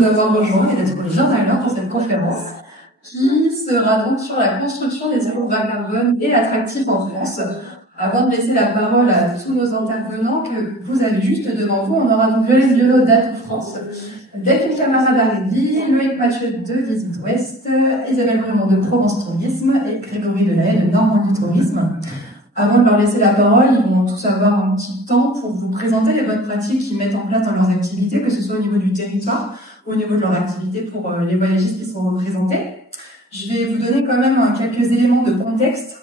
d'avoir rejoint et d'être le journaliste pour cette conférence qui sera donc sur la construction des séjours bas carbone et attractifs en France. Avant de laisser la parole à tous nos intervenants que vous avez juste devant vous, on aura donc Violette Biolo d'Atout France, Delphine Camara d'Arléby, Loïc Mathieu de Visite Ouest, Isabelle Brémond de Provence Tourisme et Grégory Delahaye de Normandie Tourisme. Avant de leur laisser la parole, ils vont tous avoir un petit temps pour vous présenter les bonnes pratiques qu'ils mettent en place dans leurs activités, que ce soit au niveau du territoire ou au niveau de leur activité pour les voyagistes qui sont représentés. Je vais vous donner quand même quelques éléments de contexte.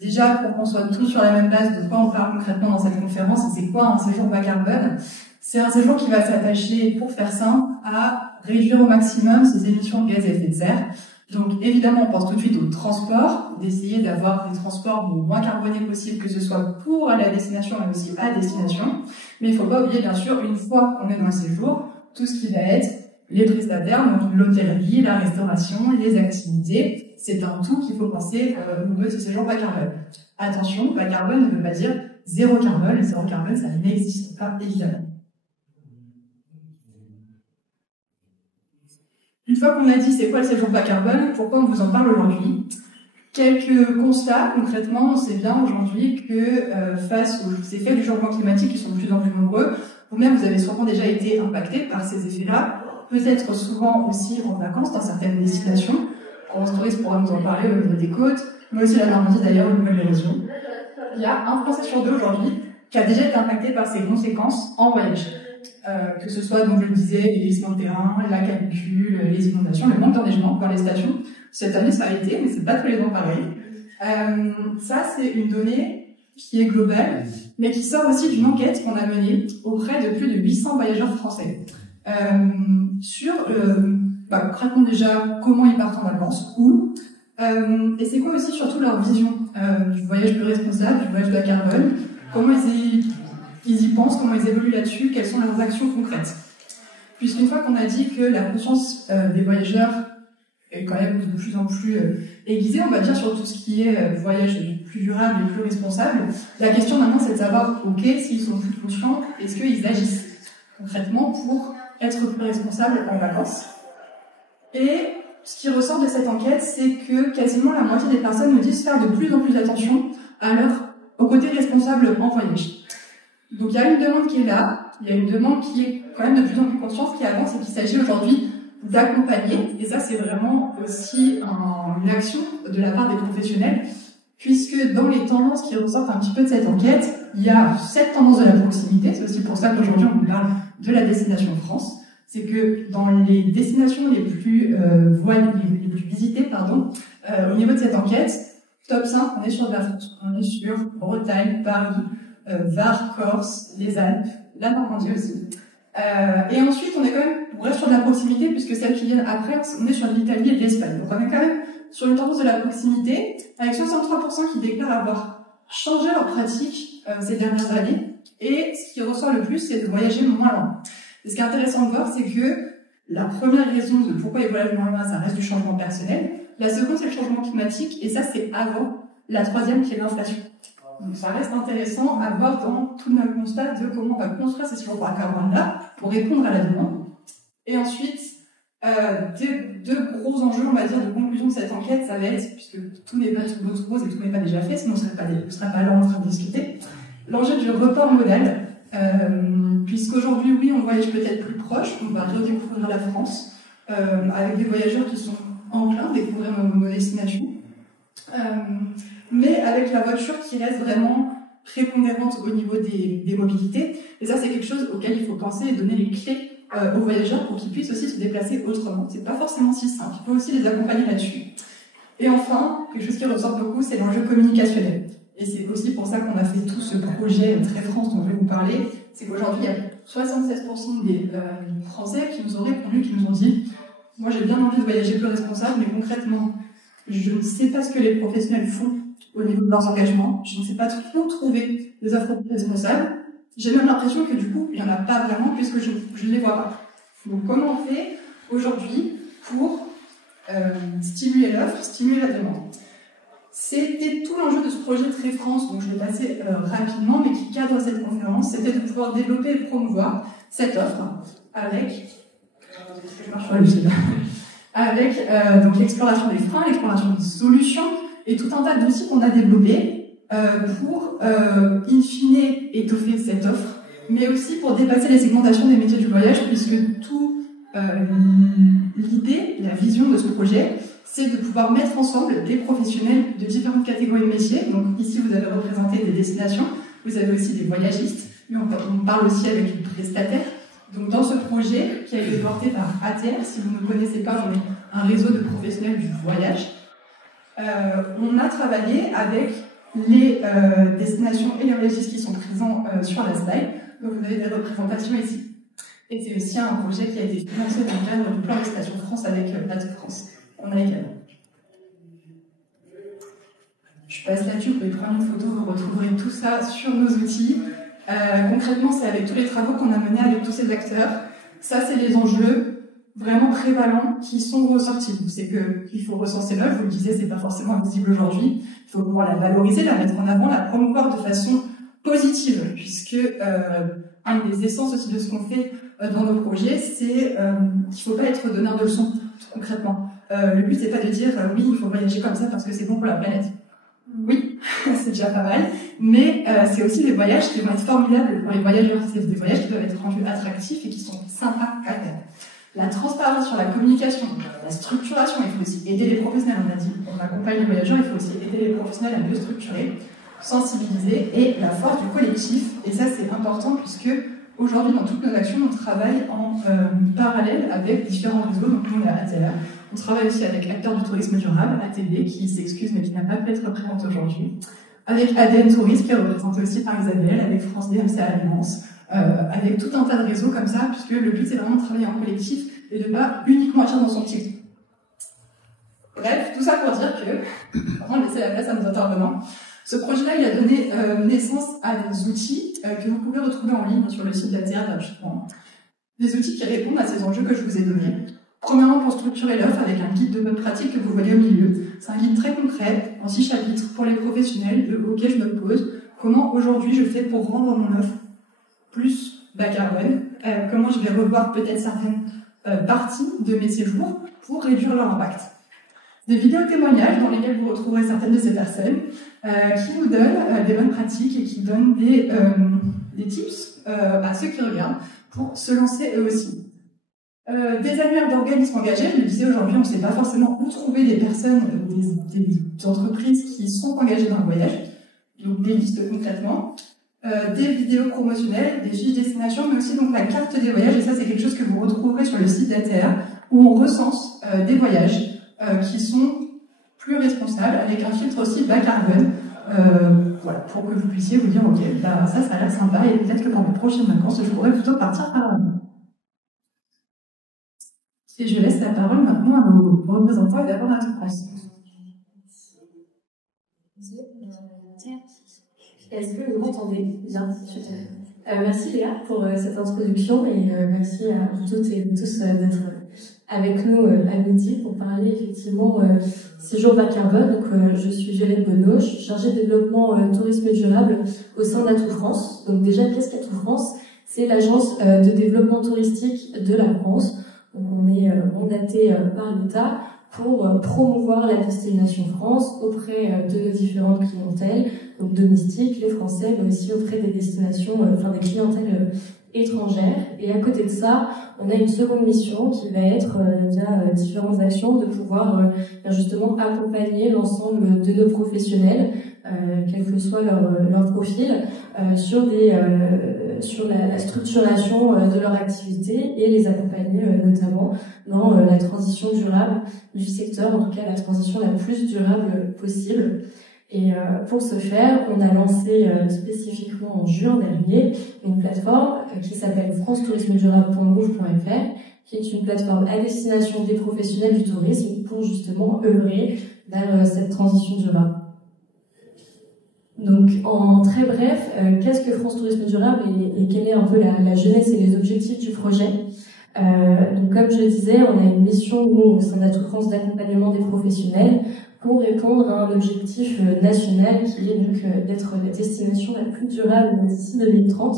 Déjà, pour qu'on soit tous sur la même base de quoi on parle concrètement dans cette conférence, et c'est quoi un séjour bas carbone. C'est un séjour qui va s'attacher, pour faire simple, à réduire au maximum ses émissions de gaz à effet de serre. Donc évidemment, on pense tout de suite au transport, d'essayer d'avoir des transports le moins carbonés possible, que ce soit pour aller à destination, mais aussi à destination. Mais il ne faut pas oublier, bien sûr, une fois qu'on est dans le séjour, tout ce qui va être les prestataires, donc l'hôtellerie, la restauration, les activités. C'est un tout qu'il faut penser au niveau de ce séjour bas carbone. Attention, bas carbone ne veut pas dire zéro carbone. Le zéro carbone, ça n'existe pas, évidemment. Une fois qu'on a dit c'est quoi le séjour bas carbone, pourquoi on vous en parle aujourd'hui? Quelques constats, concrètement, on sait bien aujourd'hui que face aux effets du changement climatique qui sont de plus en plus nombreux, vous-même vous avez sûrement déjà été impacté par ces effets-là, peut-être souvent aussi en vacances dans certaines destinations. Provence Tourisme pourra nous en parler au niveau des côtes, mais aussi la Normandie d'ailleurs au niveau des régions. Il y a un Français sur deux aujourd'hui qui a déjà été impacté par ces conséquences en voyage. Que ce soit, donc je le disais, les glissements de terrain, la canicule, les inondations, le manque d'enneigement dans les stations. Cette année, ça a été, mais c'est pas tous les ans pareil. Ça, c'est une donnée qui est globale, mais qui sort aussi d'une enquête qu'on a menée auprès de plus de 800 voyageurs français. Sur, concrètement déjà, comment ils partent en vacances, où, et c'est quoi aussi surtout leur vision du voyage plus responsable, du voyage bas carbone, comment ils y pensent, comment ils évoluent là-dessus, quelles sont leurs actions concrètes. Puisqu'une fois qu'on a dit que la conscience des voyageurs est quand même de plus en plus aiguisée, on va dire, sur tout ce qui est voyage plus durable et plus responsable, la question maintenant c'est de savoir, ok, s'ils sont plus conscients, est-ce qu'ils agissent concrètement pour être plus responsables en vacances. Et ce qui ressort de cette enquête, c'est que quasiment la moitié des personnes nous disent faire de plus en plus attention au côté responsable en voyage. Donc il y a une demande qui est là, il y a une demande qui est quand même de plus en plus consciente, qui avance et qu'il s'agit aujourd'hui d'accompagner. Et ça, c'est vraiment aussi une action de la part des professionnels, puisque dans les tendances qui ressortent un petit peu de cette enquête, il y a cette tendance de la proximité. C'est aussi pour ça qu'aujourd'hui on parle de la destination France. C'est que dans les destinations les plus visitées, au niveau de cette enquête, top 5, on est sur de la France. On est sur Bretagne, Paris, Var, Corse, les Alpes, la Normandie aussi. Et ensuite, on est quand même, on reste sur de la proximité, puisque celles qui viennent après, on est sur l'Italie et l'Espagne. Donc on est quand même sur une tendance de la proximité, avec 63% qui déclarent avoir changé leur pratique ces dernières années. Et ce qui ressort le plus, c'est de voyager moins loin. Et ce qui est intéressant de voir, c'est que la première raison de pourquoi ils voyagent moins loin, ça reste du changement personnel. La seconde, c'est le changement climatique, et ça, c'est avant. La troisième, qui est l'inflation. Donc ça reste intéressant à voir dans tout notre constat de comment on va construire ces séjours bas carbone-là pour répondre à la demande. Et ensuite, deux gros enjeux, on va dire, de conclusion de cette enquête, ça va être, puisque tout n'est pas tout beau, tout rose et tout n'est pas déjà fait, sinon on ne serait pas là en train de discuter, l'enjeu du report modal, puisqu'aujourd'hui, oui, on voyage peut-être plus proche, on va redécouvrir la France, avec des voyageurs qui sont enclins à découvrir nos destinations, mais avec la voiture qui reste vraiment prépondérante au niveau des mobilités. Et ça, c'est quelque chose auquel il faut penser et donner les clés aux voyageurs pour qu'ils puissent aussi se déplacer autrement. C'est pas forcément si simple. Il faut aussi les accompagner là-dessus. Et enfin, quelque chose qui ressort beaucoup, c'est l'enjeu communicationnel. Et c'est aussi pour ça qu'on a fait tout ce projet Très France dont je vais vous parler. C'est qu'aujourd'hui, il y a 76% des Français qui nous ont répondu, qui nous ont dit « Moi, j'ai bien envie de voyager plus responsable, mais concrètement, je ne sais pas ce que les professionnels font au niveau de leurs engagements. Je ne sais pas trop trouver des offres responsables. J'ai même l'impression que du coup, il n'y en a pas vraiment puisque je ne les vois pas. Donc comment on fait aujourd'hui pour stimuler l'offre, stimuler la demande? C'était tout l'enjeu de ce projet Très France, donc je vais passer rapidement, mais qui cadre cette conférence, c'était de pouvoir développer et promouvoir cette offre avec... Je pas le film. Avec donc l'exploration des freins, l'exploration des solutions et tout un tas d'outils qu'on a développés pour, in fine, étoffer cette offre, mais aussi pour dépasser les segmentations des métiers du voyage, puisque tout l'idée, la vision de ce projet, c'est de pouvoir mettre ensemble des professionnels de différentes catégories de métiers. Donc ici, vous avez représenté des destinations, vous avez aussi des voyagistes, mais on parle aussi avec les prestataires. Donc dans ce projet, qui a été porté par ATR, si vous ne connaissez pas, on est un réseau de professionnels du voyage, on a travaillé avec les destinations et les voyagistes qui sont présents sur la slide. Donc vous avez des représentations ici. Et c'est aussi un projet qui a été financé dans le cadre du plan Destination France avec Plate France. On a également. Je passe là-dessus, vous pouvez prendre une photo, vous retrouverez tout ça sur nos outils. Concrètement, c'est avec tous les travaux qu'on a menés avec tous ces acteurs. Ça, c'est les enjeux vraiment prévalents qui sont ressortis. C'est qu'il faut recenser l'œuvre, vous le disiez, c'est pas forcément visible aujourd'hui. Il faut pouvoir la valoriser, la mettre en avant, la promouvoir de façon positive, puisque une des essences aussi de ce qu'on fait dans nos projets, c'est qu'il ne faut pas être donneur de leçons, concrètement. Le but, c'est pas de dire oui, il faut voyager comme ça parce que c'est bon pour la planète. Oui, c'est déjà pas mal, mais c'est aussi des voyages qui vont être formidables pour les voyageurs. C'est des voyages qui doivent être rendus attractifs et qui sont sympas à faire. La transparence sur la communication, la structuration, il faut aussi aider les professionnels, on a dit. On accompagne les voyageurs, il faut aussi aider les professionnels à mieux structurer, sensibiliser, et la force du collectif. Et ça, c'est important puisque aujourd'hui, dans toutes nos actions, on travaille en parallèle avec différents réseaux. Donc, nous, on est à ATR. On travaille aussi avec Acteurs du tourisme durable, ATD, qui s'excuse mais qui n'a pas pu être présente aujourd'hui. Avec ADN Tourisme, qui est représenté aussi par Isabelle, avec France DMC Alliance, avec tout un tas de réseaux comme ça, puisque le but, c'est vraiment de travailler en collectif et de ne pas uniquement agir dans son petit. Bref, tout ça pour dire que, on va laisser la place à nos intervenants. Ce projet-là, il a donné naissance à des outils que vous pouvez retrouver en ligne sur le site d'ATR gratuitement. Des outils qui répondent à ces enjeux que je vous ai donnés. Premièrement, pour structurer l'offre avec un guide de bonne pratique que vous voyez au milieu. C'est un guide très concret, en 6 chapitres, pour les professionnels, de OK, je me pose, comment aujourd'hui je fais pour rendre mon offre plus bas carbone, comment je vais revoir peut-être certaines parties de mes séjours pour réduire leur impact. Des vidéos témoignages dans lesquelles vous retrouverez certaines de ces personnes qui vous donnent des bonnes pratiques et qui donnent des tips à ceux qui regardent pour se lancer eux aussi. Des annuaires d'organismes engagés, je le disais aujourd'hui, on ne sait pas forcément où trouver des personnes, des entreprises qui sont engagées dans le voyage, donc des listes concrètement, des vidéos promotionnelles, des fiches destination, mais aussi donc la carte des voyages, et ça c'est quelque chose que vous retrouverez sur le site d'ATR, où on recense des voyages qui sont plus responsables, avec un filtre aussi bas carbone, voilà, pour que vous puissiez vous dire, ok, bah, ça a l'air sympa, et peut-être que pour mes prochaines vacances, je pourrais plutôt partir par là. Et je laisse la parole maintenant à nos représentants et d'abord à toute France. Est-ce que vous m'entendez bien? Merci Léa pour cette introduction et merci à toutes et tous d'être avec nous à midi pour parler effectivement séjour bas carbone. Donc, je suis Violette Bonnoche, chargée de développement tourisme durable au sein d'Atout France. Donc déjà, qu'est-ce qu'Atout France? C'est l'agence de développement touristique de la France. Donc, on est mandaté par l'État pour promouvoir la destination France auprès de nos différentes clientèles, donc domestiques, les Français, mais aussi auprès des destinations, des clientèles étrangères. Et à côté de ça, on a une seconde mission qui va être, via différentes actions, de pouvoir justement accompagner l'ensemble de nos professionnels, quel que soit leur profil, sur la structuration de leur activité et les accompagner notamment dans la transition durable du secteur, en tout cas la transition la plus durable possible. Et pour ce faire, on a lancé spécifiquement en juin dernier une plateforme qui s'appelle francetourismedurable.gouv.fr, qui est une plateforme à destination des professionnels du tourisme pour justement œuvrer vers cette transition durable. Donc, en très bref, qu'est-ce que France Tourisme Durable et quelle est un peu la jeunesse et les objectifs du projet? Donc, comme je le disais, on a une mission au sein d'Atout France d'accompagnement des professionnels pour répondre à un objectif national qui est donc d'être la destination la plus durable d'ici 2030.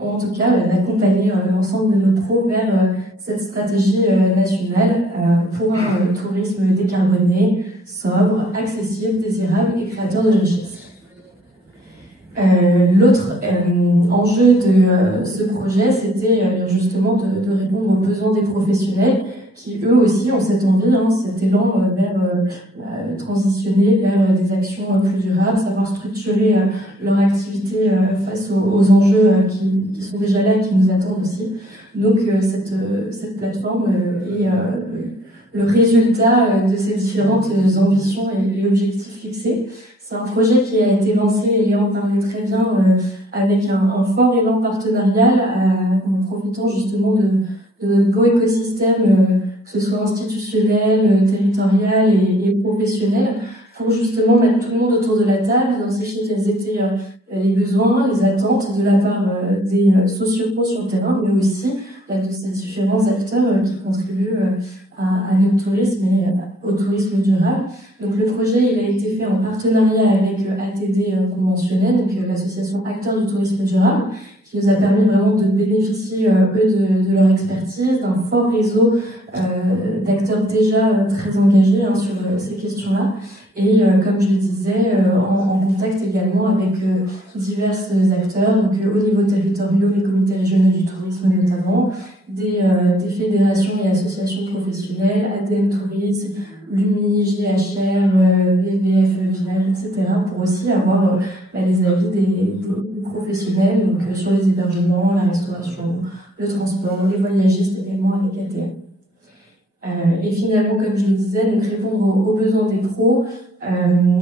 ou en tout cas d'accompagner l'ensemble de nos pros vers cette stratégie nationale pour un tourisme décarboné, sobre, accessible, désirable et créateur de richesse. L'autre enjeu de ce projet, c'était justement de répondre aux besoins des professionnels qui eux aussi ont cette envie, cet élan vers transitionner vers des actions plus durables, savoir structurer leur activité face aux enjeux qui sont déjà là et qui nous attendent aussi. Donc cette plateforme est le résultat de ces différentes ambitions et objectifs fixés. C'est un projet qui a été lancé, et Léa en parlait très bien, avec un fort élan partenarial en profitant justement de notre beau écosystème, que ce soit institutionnel, territorial et professionnel, pour justement mettre tout le monde autour de la table, identifier quels étaient les besoins, les attentes de la part des sociopros sur le terrain, mais aussi de ces différents acteurs qui contribuent à notre tourisme et au tourisme durable. Donc le projet il a été fait en partenariat avec ATD conventionnel, donc l'association Acteurs du tourisme durable, qui nous a permis vraiment de bénéficier eux de leur expertise, d'un fort réseau d'acteurs déjà très engagés sur ces questions-là. Et comme je le disais, en contact également avec divers acteurs, donc au niveau territorial, les comités régionaux du tourisme notamment, des fédérations et associations professionnelles, ADN Tourisme, l'UMI, GHR, VVF Village, etc., pour aussi avoir les avis des professionnels donc, sur les hébergements, la restauration, le transport, les voyagistes également avec ATM. Et finalement, comme je le disais, donc répondre aux besoins des pros.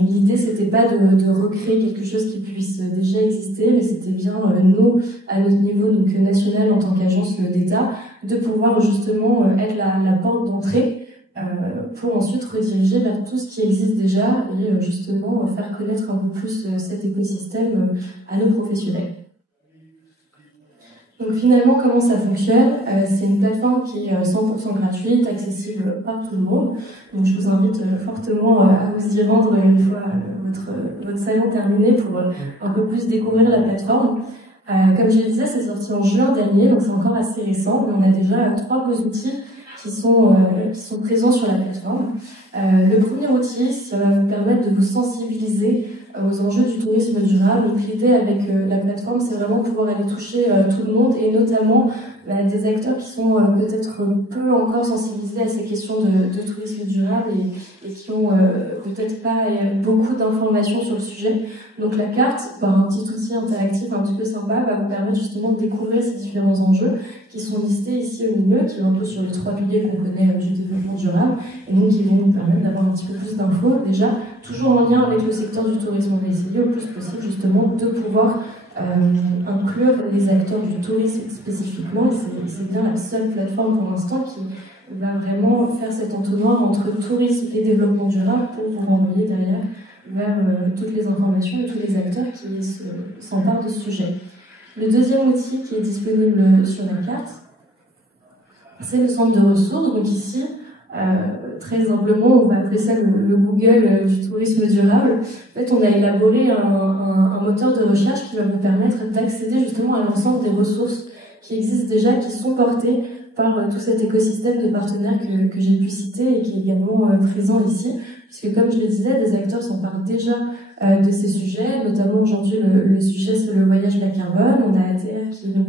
L'idée, c'était pas de recréer quelque chose qui puisse déjà exister, mais c'était bien nous, à notre niveau donc national en tant qu'agence d'État, de pouvoir justement être la porte d'entrée pour ensuite rediriger vers tout ce qui existe déjà et justement faire connaître un peu plus cet écosystème à nos professionnels. Donc finalement, comment ça fonctionne? C'est une plateforme qui est 100% gratuite, accessible par tout le monde. Donc je vous invite fortement à vous y rendre une fois votre salon terminé pour un peu plus découvrir la plateforme. Comme je le disais, c'est sorti en juin dernier, donc c'est encore assez récent, mais on a déjà 3 beaux outils qui sont présents sur la plateforme. Le premier outil, ça va vous permettre de vous sensibiliser aux enjeux du tourisme durable. Donc l'idée avec la plateforme, c'est vraiment pouvoir aller toucher tout le monde et notamment des acteurs qui sont peut-être peu encore sensibilisés à ces questions de tourisme durable et qui ont peut-être pas beaucoup d'informations sur le sujet. Donc la carte, par un petit outil interactif un petit peu sympa, va vous permettre justement de découvrir ces différents enjeux qui sont listés ici au milieu, qui sont un peu sur les 3 piliers qu'on connaît du développement durable, et donc qui vont nous permettre d'avoir un petit peu plus d'infos, déjà, toujours en lien avec le secteur du tourisme. On va essayer au plus possible justement de pouvoir inclure les acteurs du tourisme spécifiquement. C'est bien la seule plateforme pour l'instant qui va vraiment faire cet entonnoir entre tourisme et développement durable pour vous renvoyer derrière vers toutes les informations et tous les acteurs qui s'emparent de ce sujet. Le deuxième outil qui est disponible sur la carte, c'est le centre de ressources. Donc ici, très simplement, on va appeler ça le Google du tourisme durable. En fait, on a élaboré un moteur de recherche qui va vous permettre d'accéder justement à l'ensemble des ressources qui existent déjà, qui sont portées par tout cet écosystème de partenaires que j'ai pu citer et qui est également présent ici. Puisque comme je le disais, des acteurs s'emparent déjà de ces sujets, notamment aujourd'hui le sujet c'est le voyage bas carbone. On a ATR qui donc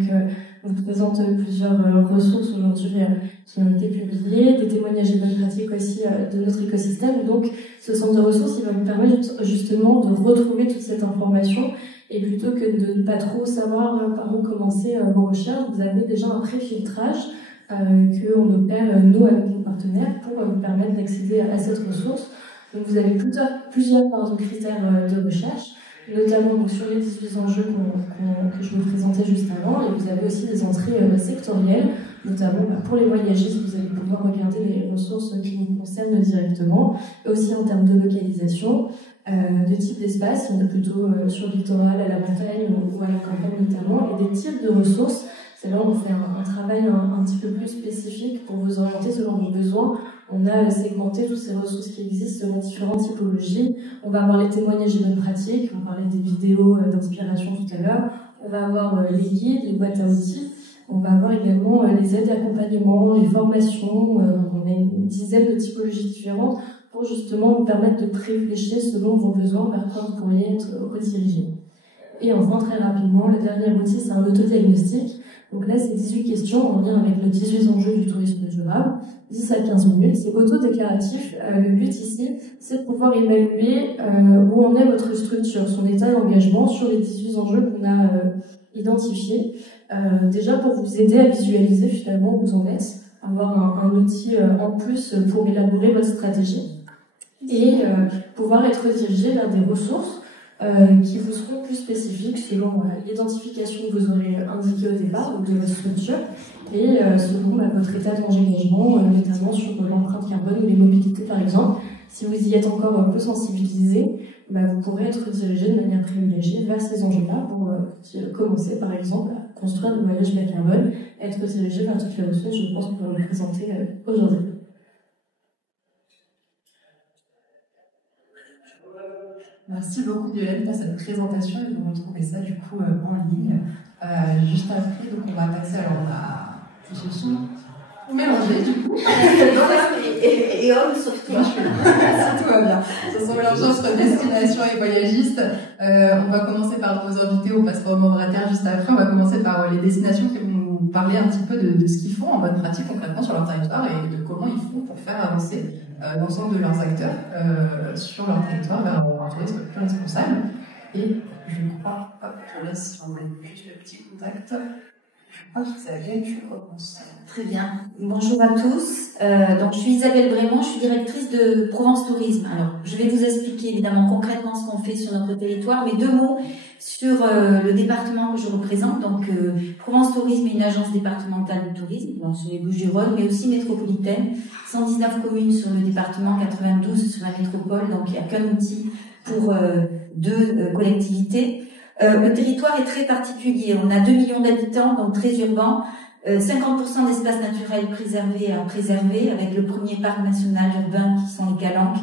vous présente plusieurs ressources aujourd'hui qui ont été publiées, des témoignages et bonnes pratiques aussi de notre écosystème. Donc ce centre de ressources il va vous permettre justement de retrouver toute cette information et plutôt que de ne pas trop savoir par où commencer vos recherches, vous avez déjà un pré-filtrage qu'on opère nous avec nos partenaires pour vous permettre d'accéder à cette ressource. Donc vous avez plusieurs critères de recherche, notamment donc, sur les 18 enjeux que je vous présentais juste avant, et vous avez aussi des entrées sectorielles, notamment pour les voyagistes, vous allez pouvoir regarder les ressources qui vous concernent directement, et aussi en termes de localisation, de type d'espace, on est plutôt sur le littoral, à la montagne ou à la campagne notamment, et des types de ressources. C'est là où on fait un travail un petit peu plus spécifique pour vous orienter selon vos besoins. On a segmenté toutes ces ressources qui existent selon différentes typologies. On va avoir les témoignages et bonnes pratiques, on parlait des vidéos d'inspiration tout à l'heure. On va avoir les guides, les boîtes à outils. On va avoir également les aides d'accompagnement, les formations. On a une dizaine de typologies différentes pour justement vous permettre de réfléchir selon vos besoins vers quoi vous pourriez être redirigé. Et enfin, très rapidement, le dernier outil, c'est un autodiagnostic. Donc là, c'est 18 questions en lien avec le 18 enjeux du tourisme durable, 10 à 15 minutes. C'est autodéclaratif. Le but ici, c'est de pouvoir évaluer où en est votre structure, son état d'engagement sur les 18 enjeux qu'on a identifiés. Déjà pour vous aider à visualiser finalement où vous en êtes, avoir un outil en plus pour élaborer votre stratégie et pouvoir être dirigé vers des ressources qui vous seront plus spécifiques selon l'identification que vous aurez indiquée au départ, donc de votre structure, et selon votre état d'engagement, notamment sur l'empreinte carbone ou les mobilités par exemple. Si vous y êtes encore un peu sensibilisé, vous pourrez être dirigé de manière privilégiée vers ces enjeux-là pour commencer par exemple à construire le voyage bas carbone, être dirigé vers toutes les ressources, je pense qu'on peut le présenter aujourd'hui. Merci beaucoup Violaine pour cette présentation et vous retrouvez ça du coup en ligne. Juste après, donc on va passer, alors on a ce son mélangé du coup. et homme surtout. Si tout va bien. Ce sont mélangés entre destination et voyagistes. On va commencer par nos invités, on passera au modérateur juste après. On va commencer par les destinations qui vont nous parler un petit peu de ce qu'ils font en bonne pratique concrètement sur leur territoire et de comment ils font pour faire avancer l'ensemble de leurs acteurs sur leur territoire vers un tourisme plus responsable. Et je crois, je laisse si on met juste le petit contact. Je crois que ça vient, tu commences. Très bien. Bonjour à tous. Donc, je suis Isabelle Brémond, je suis directrice de Provence Tourisme. Alors, je vais vous expliquer évidemment concrètement ce qu'on fait sur notre territoire, mais 2 mots sur le département que je représente. Donc, Provence Tourisme est une agence départementale de tourisme, donc sur les Bouches-du-Rhône, mais aussi métropolitaine. 119 communes sur le département, 92 sur la métropole, donc il n'y a qu'un outil pour 2 collectivités. Le territoire est très particulier. On a 2 millions d'habitants, donc très urbain. 50% d'espaces naturels préservés à préserver, avec le premier parc national urbain qui sont les Calanques.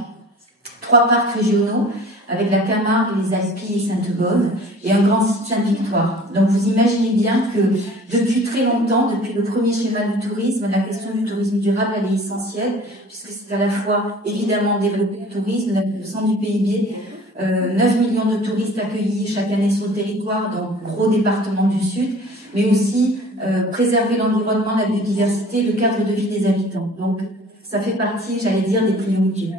3 parcs régionaux, avec la Camargue, les Alpilles et Sainte-Baume, et un grand site Sainte-Victoire. Donc vous imaginez bien que depuis très longtemps, depuis le premier schéma du tourisme, la question du tourisme durable, elle est essentielle, puisque c'est à la fois évidemment développer le tourisme, 9% du PIB, 9 millions de touristes accueillis chaque année sur le territoire, dans le gros département du Sud, mais aussi préserver l'environnement, la biodiversité, le cadre de vie des habitants. Donc ça fait partie, j'allais dire, des priorités.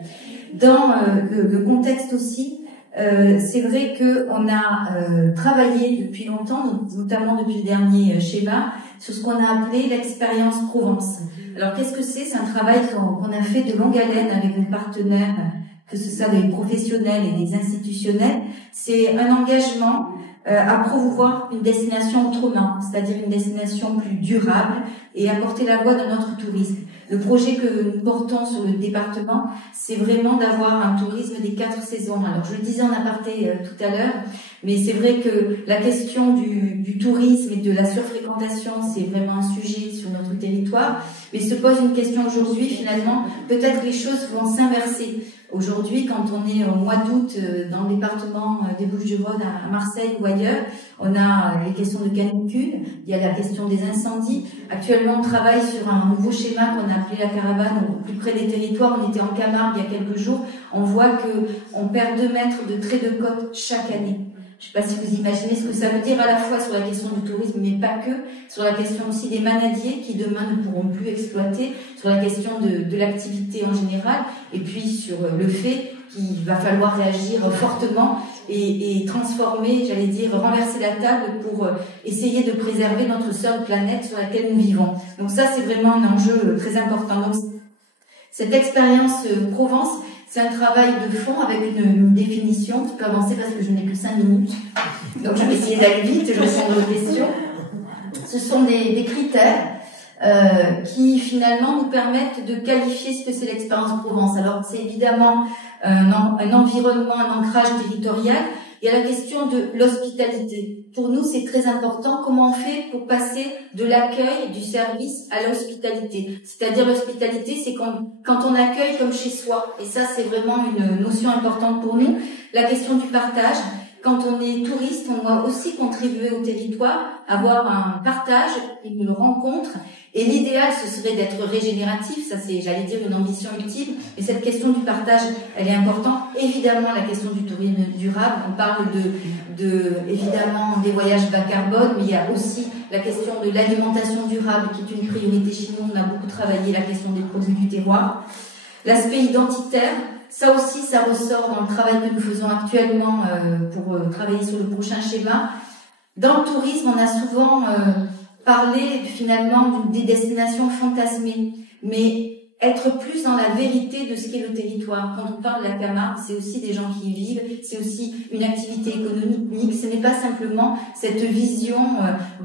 Dans le contexte aussi, c'est vrai qu'on a travaillé depuis longtemps, notamment depuis le dernier schéma, sur ce qu'on a appelé l'expérience Provence. Alors qu'est-ce que c'est? C'est un travail qu'on a fait de longue haleine avec nos partenaires, que ce soit des professionnels et des institutionnels. C'est un engagement à promouvoir une destination autrement, c'est-à-dire une destination plus durable et apporter la voix de notre tourisme. Le projet que nous portons sur le département, c'est vraiment d'avoir un tourisme des 4 saisons. Alors, je le disais en aparté tout à l'heure, mais c'est vrai que la question du tourisme et de la surfréquentation, c'est vraiment un sujet sur notre territoire. Mais se pose une question aujourd'hui, finalement, peut-être les choses vont s'inverser. Aujourd'hui, quand on est au mois d'août dans le département des Bouches-du-Rhône à Marseille ou ailleurs, on a les questions de canicule, il y a la question des incendies. Actuellement, on travaille sur un nouveau schéma qu'on a appelé la caravane au plus près des territoires. On était en Camargue il y a quelques jours. On voit qu'on perd 2 mètres de trait de côte chaque année. Je ne sais pas si vous imaginez ce que ça veut dire à la fois sur la question du tourisme, mais pas que, sur la question aussi des manadiers qui demain ne pourront plus exploiter, sur la question de l'activité en général, et puis sur le fait qu'il va falloir réagir fortement et transformer, j'allais dire, renverser la table pour essayer de préserver notre seule planète sur laquelle nous vivons. Donc ça, c'est vraiment un enjeu très important. Donc, cette expérience Provence, c'est un travail de fond avec une définition. Je peux avancer parce que je n'ai que 5 minutes. Donc je vais essayer d'aller vite, je répondre aux questions. Ce sont des critères qui finalement nous permettent de qualifier ce que c'est l'expérience Provence. Alors c'est évidemment un environnement, un ancrage territorial. Il y a la question de l'hospitalité. Pour nous, c'est très important. Comment on fait pour passer de l'accueil, du service à l'hospitalité? C'est-à-dire l'hospitalité, c'est quand on accueille comme chez soi. Et ça, c'est vraiment une notion importante pour nous. La question du partage. quand on est touriste, on doit aussi contribuer au territoire, avoir un partage, une rencontre. Et l'idéal, ce serait d'être régénératif. Ça, c'est, j'allais dire, une ambition ultime. Mais cette question du partage, elle est importante. Évidemment, la question du tourisme durable. On parle évidemment, des voyages bas carbone, mais il y a aussi la question de l'alimentation durable, qui est une priorité chez nous. On a beaucoup travaillé la question des produits du terroir. L'aspect identitaire, ça aussi, ça ressort dans le travail que nous faisons actuellement pour travailler sur le prochain schéma. Dans le tourisme, on a souvent parlé finalement des destinations fantasmées, mais être plus dans la vérité de ce qu'est le territoire. Quand on parle de la Camargue, c'est aussi des gens qui y vivent, c'est aussi une activité économique, ce n'est pas simplement cette vision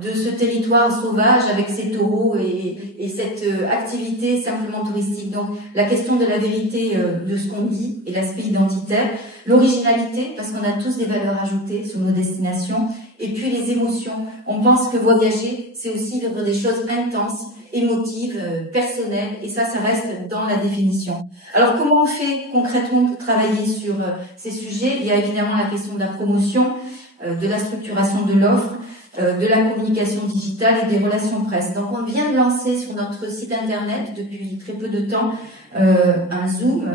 de ce territoire sauvage avec ses taureaux et cette activité simplement touristique. Donc la question de la vérité de ce qu'on dit et l'aspect identitaire, l'originalité, parce qu'on a tous des valeurs ajoutées sur nos destinations, et puis les émotions. On pense que voyager, c'est aussi vivre des choses intenses, émotives, personnelles, et ça reste dans la définition. Alors comment on fait concrètement pour travailler sur ces sujets? Il y a évidemment la question de la promotion, de la structuration de l'offre, de la communication digitale et des relations presse. Donc on vient de lancer sur notre site internet depuis très peu de temps un Zoom,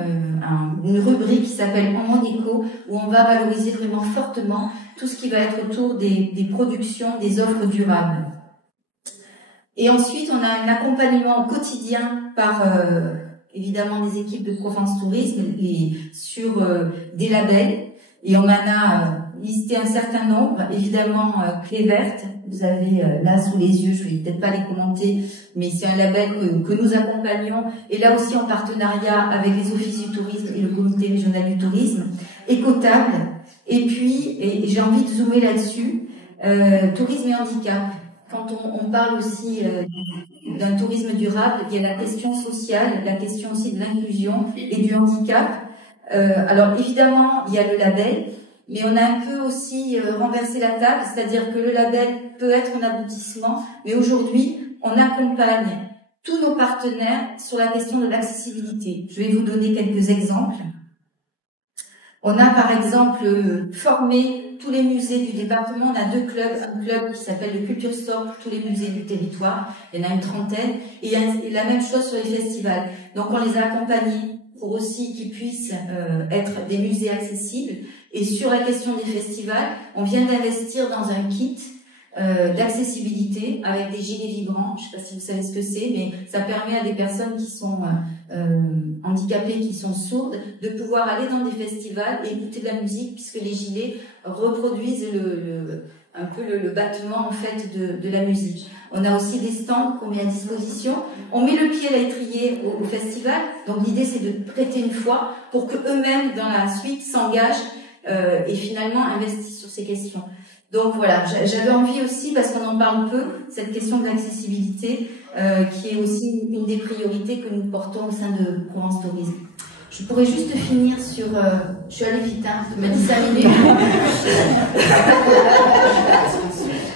une rubrique qui s'appelle En mon écho, où on va valoriser vraiment fortement tout ce qui va être autour des productions, des offres durables. Et ensuite, on a un accompagnement quotidien par évidemment des équipes de Provence Tourisme et sur des labels. Et on en a listé un certain nombre. Évidemment, Clé Verte, vous avez là sous les yeux, je vais peut-être pas les commenter, mais c'est un label que nous accompagnons. Et là aussi en partenariat avec les offices du tourisme et le comité régional du tourisme. Écotable. Et puis, et j'ai envie de zoomer là-dessus, tourisme et handicap. Quand on parle aussi d'un tourisme durable, il y a la question sociale, la question aussi de l'inclusion et du handicap. Alors évidemment, il y a le label, mais on a un peu aussi renversé la table, c'est-à-dire que le label peut être un aboutissement, mais aujourd'hui, on accompagne tous nos partenaires sur la question de l'accessibilité. Je vais vous donner quelques exemples. On a par exemple formé tous les musées du département. On a 2 clubs, un club qui s'appelle le Culture Store pour tous les musées du territoire. Il y en a une trentaine. Et la même chose sur les festivals. Donc on les a accompagnés pour aussi qu'ils puissent être des musées accessibles. Et sur la question des festivals, on vient d'investir dans un kit d'accessibilité avec des gilets vibrants. Je ne sais pas si vous savez ce que c'est, mais ça permet à des personnes qui sont handicapées, qui sont sourdes, de pouvoir aller dans des festivals et écouter de la musique, puisque les gilets reproduisent un peu le battement en fait de la musique. On a aussi des stands qu'on met à disposition. On met le pied à l'étrier au festival. Donc l'idée c'est de prêter une fois pour que eux-mêmes dans la suite s'engagent et finalement investissent sur ces questions. Donc voilà, j'avais envie aussi, parce qu'on en parle peu, cette question de l'accessibilité, qui est aussi une des priorités que nous portons au sein de Provence Tourisme. Je pourrais juste finir sur... je suis allée vite, hein, ça m'a dit 5 minutes.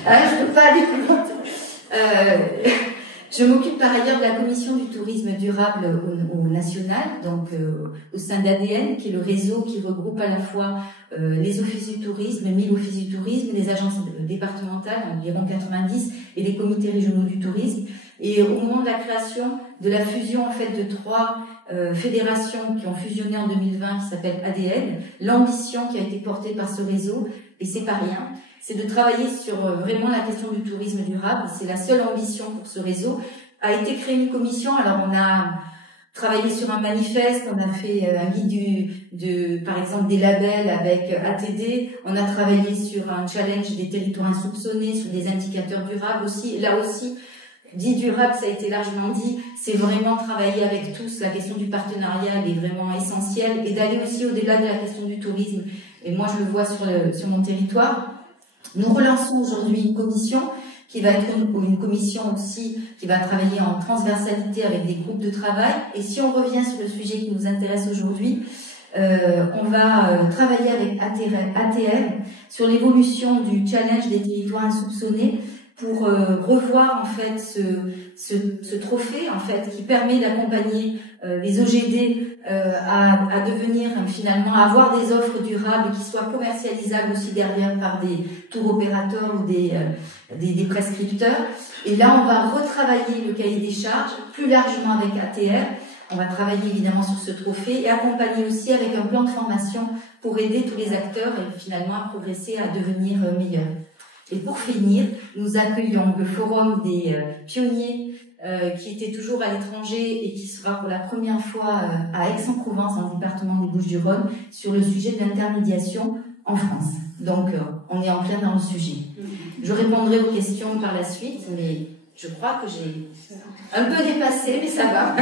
Je ne peux pas aller plus vite. Je m'occupe par ailleurs de la commission du tourisme durable au national, donc au sein d'ADN, qui est le réseau qui regroupe à la fois les offices du tourisme, 1000 offices du tourisme, les agences départementales, environ 90, et les comités régionaux du tourisme. Et au moment de la création, de la fusion en fait de 3 fédérations qui ont fusionné en 2020, qui s'appelle ADN, l'ambition qui a été portée par ce réseau, et c'est pas rien, c'est de travailler sur vraiment la question du tourisme durable. C'est la seule ambition pour ce réseau. A été créée une commission. Alors on a travaillé sur un manifeste, on a fait un guide par exemple des labels avec ATD. On a travaillé sur un challenge des territoires insoupçonnés, sur des indicateurs durables aussi. Là aussi, dit durable, ça a été largement dit. C'est vraiment travailler avec tous. La question du partenariat elle est vraiment essentielle, et d'aller aussi au-delà de la question du tourisme. Et moi, je le vois sur mon territoire. Nous relançons aujourd'hui une commission qui va être une commission aussi qui va travailler en transversalité avec des groupes de travail. Et si on revient sur le sujet qui nous intéresse aujourd'hui, on va travailler avec ATM sur l'évolution du challenge des territoires insoupçonnés pour revoir en fait ce trophée en fait qui permet d'accompagner les OGD à devenir finalement à avoir des offres durables qui soient commercialisables aussi derrière par des tour opérateurs ou des prescripteurs. Et là, on va retravailler le cahier des charges plus largement avec ATR. On va travailler évidemment sur ce trophée et accompagner aussi avec un plan de formation pour aider tous les acteurs et finalement à progresser, à devenir meilleurs. Et pour finir, nous accueillons le forum des pionniers qui était toujours à l'étranger et qui sera pour la première fois à Aix-en-Provence, dans le département des Bouches-du-Rhône, sur le sujet de l'intermédiation en France. Donc, on est en plein dans le sujet. Je répondrai aux questions par la suite, mais je crois que j'ai un peu dépassé, mais ça va.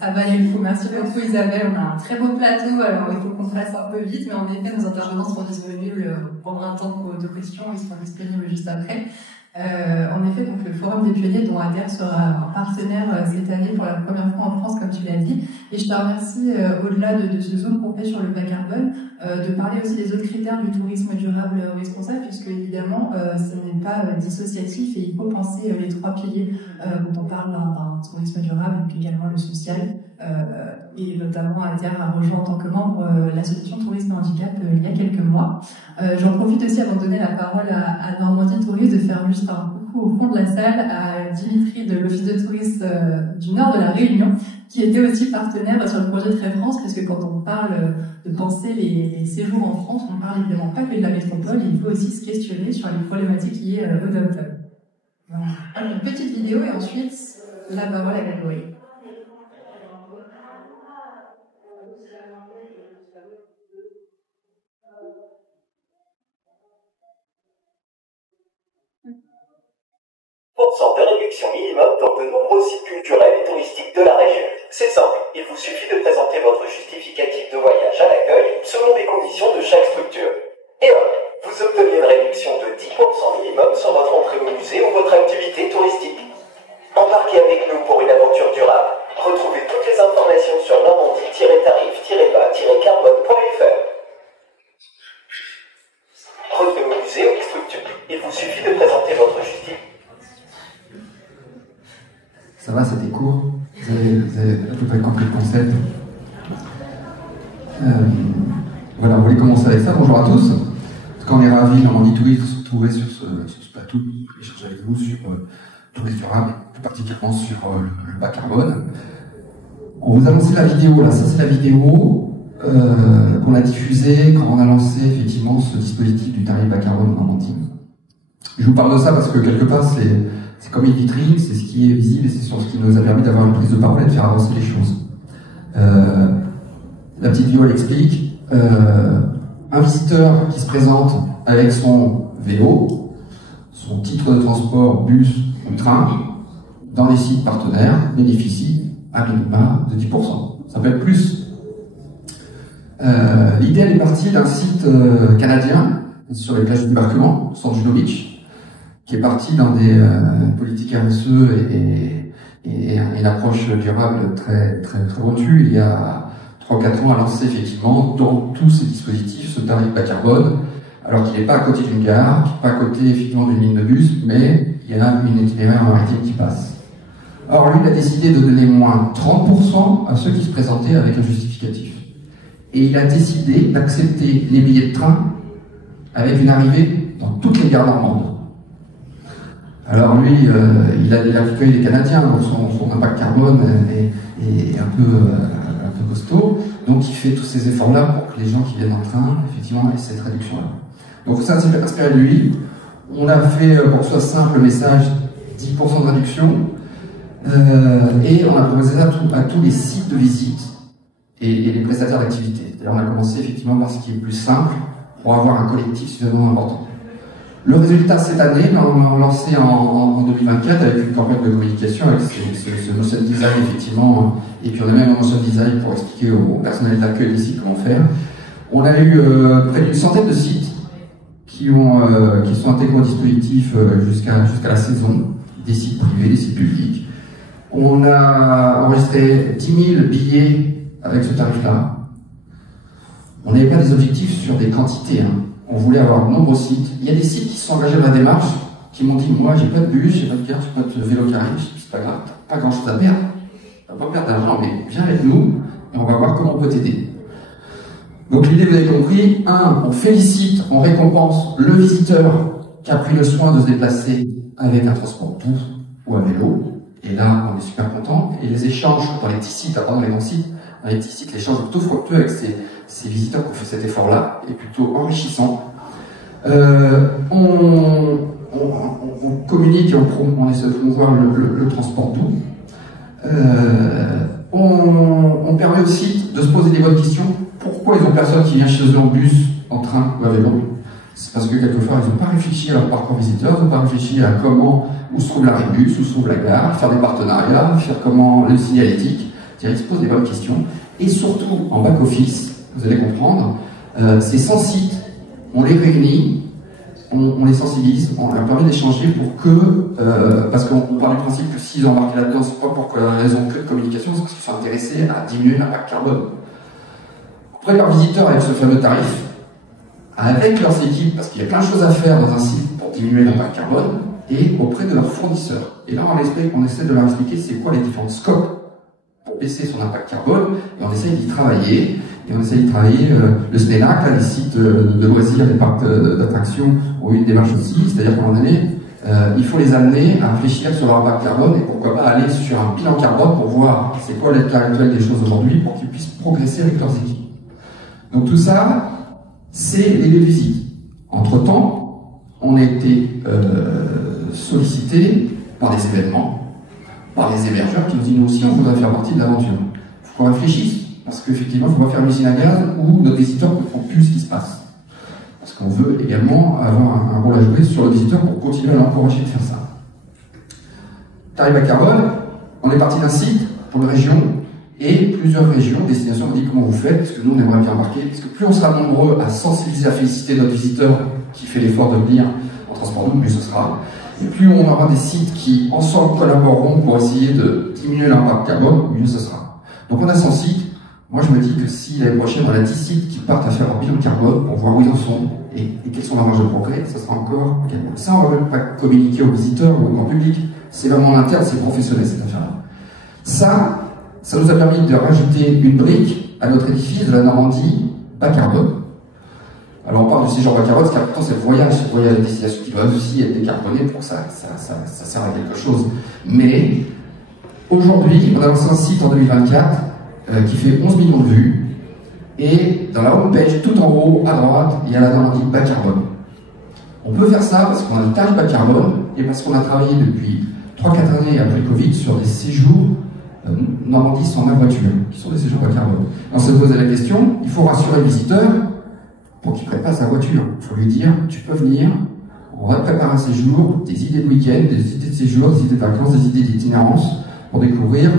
Ça valait le coup. Merci beaucoup Isabelle. On a un très beau plateau, alors il faut qu'on fasse un peu vite, mais en effet, nos intervenants seront disponibles pendant un temps de questions, ils seront disponibles juste après. En effet, donc le Forum des pionniers dont ATR sera un partenaire cette année pour la première fois en France, comme tu l'as dit. Et je te remercie, au-delà de ce zoom qu'on fait sur le bas carbone, de parler aussi des autres critères du tourisme durable responsable, puisque évidemment, ce n'est pas dissociatif et il faut penser les trois piliers quand on parle d'un tourisme durable, et puis également le social. Et notamment ATR a rejoint en tant que membre l'association Tourisme et Handicap il y a quelques mois. J'en profite aussi avant de donner la parole à Normandie Tourisme de faire juste un coucou au fond de la salle à Dimitri de l'Office de tourisme du Nord de la Réunion, qui était aussi partenaire sur le projet Très France, parce que quand on parle de penser les séjours en France, on parle évidemment pas que de la métropole, il faut aussi se questionner sur les problématiques liées au downtown. Voilà. Alors, une petite vidéo et ensuite la parole à Grégory. De réduction minimum dans de nombreux sites culturels et touristiques de la région. C'est simple, il vous suffit de présenter votre justificatif de voyage à l'accueil selon les conditions de chaque structure. Et hop, vous obtenez une réduction de 10% minimum sur votre entrée au musée ou votre activité touristique. Embarquez avec nous pour une aventure durable. Retrouvez toutes les informations sur normandie-tarif-bas-carbone.fr. Revenez au musée ou structure. Il vous suffit de présenter votre justificatif. Ça va, c'était court. Vous avez à peu près compris le concept. Voilà, on voulait commencer avec ça. Bonjour à tous. Quand on est ravis, Normandie Tourisme, de se retrouver sur ce plateau, échanger avec vous sur tourisme durable, plus particulièrement sur le bas carbone. On vous a lancé la vidéo, là. Ça, c'est la vidéo qu'on a diffusée quand on a lancé effectivement ce dispositif du tarif bas carbone en Normandie. Je vous parle de ça parce que quelque part, c'est comme une vitrine, c'est ce qui est visible et c'est sur ce qui nous a permis d'avoir une prise de parole et de faire avancer les choses. La petite vidéo, elle explique un visiteur qui se présente avec son vélo, son titre de transport, bus ou train, dans les sites partenaires, bénéficie à minima de 10%. Ça peut être plus. L'idée, elle est partie d'un site canadien sur les plages de débarquement, San Juno Beach, qui est parti dans des politiques RSE et une approche durable très pointue. Il y a 3-4 ans, a lancé effectivement dans tous ces dispositifs ce tarif bas carbone, alors qu'il n'est pas à côté d'une gare, qui n'est pas à côté effectivement d'une ligne de bus, mais il y a une itinéraire maritime qui passe. Or, lui, il a décidé de donner moins 30% à ceux qui se présentaient avec un justificatif. Et il a décidé d'accepter les billets de train avec une arrivée dans toutes les gares normandes. Alors lui, il a l'accueil des Canadiens, donc son impact carbone est un peu costaud, donc il fait tous ces efforts-là pour que les gens qui viennent en train, effectivement, aient cette réduction-là. Donc ça s'est inspiré de lui. On a fait, pour que ce soit simple, le message 10% de réduction, et on a proposé ça à tous les sites de visite et les prestataires d'activité. On a commencé effectivement par ce qui est plus simple pour avoir un collectif suffisamment important. Le résultat cette année, on l'a lancé en 2024 avec une campagne de communication, avec ce motion design effectivement, et puis on a même un motion design pour expliquer au personnel d'accueil ici comment faire. On a eu près d'une centaine de sites qui sont intégrés au dispositif jusqu'à la saison, des sites privés, des sites publics. On a enregistré 10 000 billets avec ce tarif-là. On n'avait pas des objectifs sur des quantités, hein. On voulait avoir de nombreux sites. Il y a des sites qui se sont engagés dans la démarche qui m'ont dit, moi, j'ai pas de bus, j'ai pas de carte, j'ai pas de vélo qui arrive, c'est pas grave, t'as pas grand chose à perdre, t'as pas perdre d'argent, mais viens avec nous, et on va voir comment on peut t'aider. Donc l'idée, vous avez compris, on félicite, on récompense le visiteur qui a pris le soin de se déplacer avec un transport doux ou à vélo, et là, on est super content, et les échanges dans les petits sites, dans les grands sites, dans les petits sites, l'échange est plutôt fructueux avec ces visiteurs qui ont fait cet effort-là, et plutôt enrichissant. On communique et on essaie de promouvoir le transport doux. On permet aussi de se poser des bonnes questions. Pourquoi ils ont personne qui vient chez eux en bus, en train ou à vélo? C'est parce que quelquefois ils n'ont pas réfléchi à leur parcours visiteur, ils n'ont pas réfléchi à où se trouve l'arrêt de bus, où se trouve la gare, faire des partenariats, faire comment le signalétique. C'est-à-dire qu'ils se posent des bonnes questions. Et surtout en back-office, vous allez comprendre, ces 100 sites, on les réunit, on les sensibilise, on leur permet d'échanger pour que, parce qu'on part du principe que s'ils ont embarqué là-dedans, c'est pas pour la raison que de communication, c'est parce qu'ils sont intéressés à diminuer l'impact carbone. Auprès de leurs visiteurs avec ce fameux tarif, avec leurs équipes, parce qu'il y a plein de choses à faire dans un site pour diminuer l'impact carbone, et auprès de leurs fournisseurs. Et là, on essaie de leur expliquer c'est quoi les différents scopes pour baisser son impact carbone, et on essaie d'y travailler. Et on essaie d'y travailler le SNENAC, là, les sites de loisirs, les parcs d'attractions ont eu une démarche aussi, c'est-à-dire qu'à un moment donné, il faut les amener à réfléchir sur leur impact carbone et pourquoi pas aller sur un bilan carbone pour voir c'est quoi l'état actuel des choses aujourd'hui pour qu'ils puissent progresser avec leurs équipes. Donc tout ça, c'est les lieux de visite. Entre-temps, on a été sollicité par des événements, par des hébergeurs qui nous disent nous aussi on voudrait faire partie de l'aventure. Il faut qu'on réfléchisse. Parce qu'effectivement, il ne faut pas faire une usine à gaz où nos visiteurs ne comprennent plus ce qui se passe. Parce qu'on veut également avoir un rôle à jouer sur le visiteur pour continuer à l'encourager de faire ça. Tarif bas carbone, on est parti d'un site pour une région et plusieurs régions, destinations, on dit comment vous faites, parce que nous on aimerait bien embarquer, parce que plus on sera nombreux à sensibiliser, à féliciter notre visiteur qui fait l'effort de venir en transport doux, mieux ce sera. Et plus on aura des sites qui ensemble collaboreront pour essayer de diminuer l'impact carbone, mieux ce sera. Donc on a 100 sites. Moi, je me dis que si l'année prochaine, on a 10 sites qui partent à faire leur bilan carbone pour voir où ils en sont et quelles sont leurs marges de progrès, ça sera encore gagnant. Ça, on ne va même pas communiquer aux visiteurs ou au grand public. C'est vraiment en interne, c'est professionnel, cette affaire-là. Ça nous a permis de rajouter une brique à notre édifice de la Normandie bas carbone. Alors, on parle du séjour bas carbone, parce qu'important, c'est le voyage à destination qui doit aussi être décarboné pour que ça sert à quelque chose. Mais, aujourd'hui, on a lancé un site en 2024 qui fait 11 millions de vues, et dans la homepage, tout en haut, à droite, il y a la Normandie bas carbone. On peut faire ça parce qu'on a le tarif bas carbone, et parce qu'on a travaillé depuis 3-4 années après le Covid sur des séjours Normandie sans ma voiture, qui sont des séjours bas carbone. On se pose la question, il faut rassurer le visiteur pour qu'il ne prenne pas sa voiture. Il faut lui dire, tu peux venir, on va te préparer un séjour, des idées de week-end, des idées de séjour, des idées de vacances, des idées d'itinérance, pour découvrir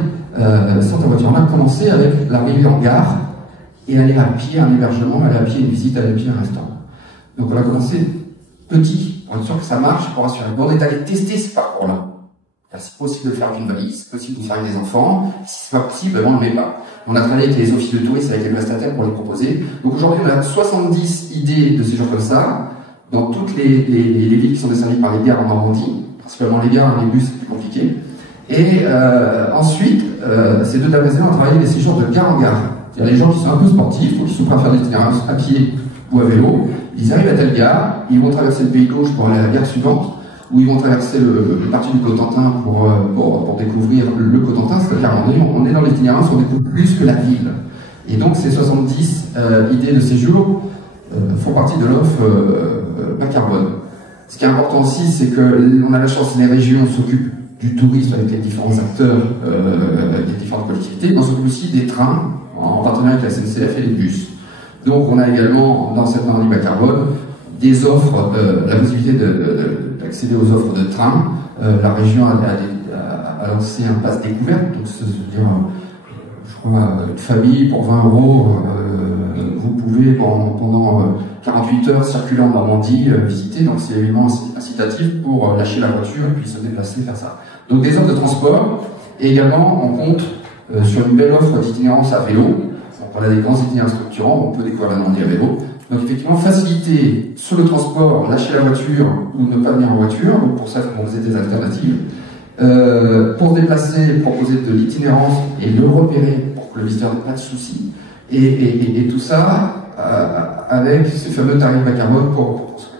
sans ta voiture. On a commencé avec l'arrivée en gare et aller à pied à un hébergement, aller à pied à une visite, aller à pied à un restaurant. Donc on a commencé petit, pour être sûr que ça marche, pour assurer. On est allé tester ce parcours-là. C'est possible de le faire avec une valise, c'est possible de le faire avec des enfants. Si c'est pas possible, on ne le met pas. On a travaillé avec les offices de tourisme, avec les prestataires pour les proposer. Donc aujourd'hui, on a 70 idées de séjours comme ça, dans toutes les villes qui sont desservies par les gares en Normandie. Principalement les gares, les bus, c'est plus compliqué. Et ensuite, ces deux dernières années, on a travaillé des séjours de gare en gare. C'est-à-dire les gens qui sont un peu sportifs, ou qui sont prêts à faire des itinéraires à pied ou à vélo, ils arrivent à telle gare, ils vont traverser le pays gauche pour aller à la gare suivante, ou ils vont traverser le parti du Cotentin pour découvrir le Cotentin, c'est-à-dire on est dans l'itinéraire, on découvre plus que la ville. Et donc ces 70 idées de séjour font partie de l'offre bas carbone. Ce qui est important aussi, c'est qu'on a la chance, les régions s'occupent du tourisme avec les différents acteurs, les différentes collectivités, mais on s'occupe aussi des trains en partenariat avec la SNCF et les bus. Donc on a également dans cette Normandie bas carbone des offres, la possibilité d'accéder aux offres de train. La région a lancé un pass découverte, donc c'est-à-dire, je crois, une famille pour 20 €, vous pouvez pendant 48 heures circuler en Normandie, visiter, donc c'est évidemment incitatif pour lâcher la voiture et puis se déplacer, faire ça. Donc des offres de transport, et également on compte sur une belle offre d'itinérance à vélo. Donc on a des grands itinéraires structurants, on peut découvrir la Normandie à vélo, Donc effectivement, faciliter sur le transport, lâcher la voiture ou ne pas venir en voiture, donc pour ça, il faut proposer des alternatives. Pour se déplacer, proposer de l'itinérance et le repérer pour que le visiteur n'ait pas de soucis. Et tout ça avec ces fameux tarifs bas carbone pour construire.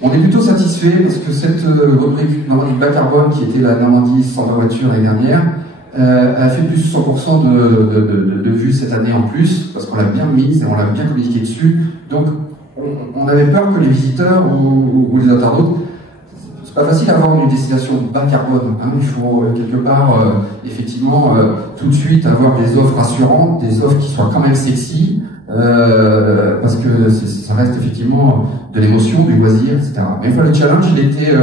On est plutôt satisfait parce que cette rubrique Normandie bas carbone, qui était la Normandie sans la voiture l'année dernière, a fait plus de 100% de vues cette année en plus, parce qu'on l'a bien mise et on l'a bien communiqué dessus. Donc on avait peur que les visiteurs ou les internautes, c'est pas facile d'avoir une destination bas carbone, hein. Il faut quelque part effectivement tout de suite avoir des offres rassurantes, des offres qui soient quand même sexy, parce que ça reste effectivement de l'émotion, du loisir, etc. Mais une fois le challenge, il était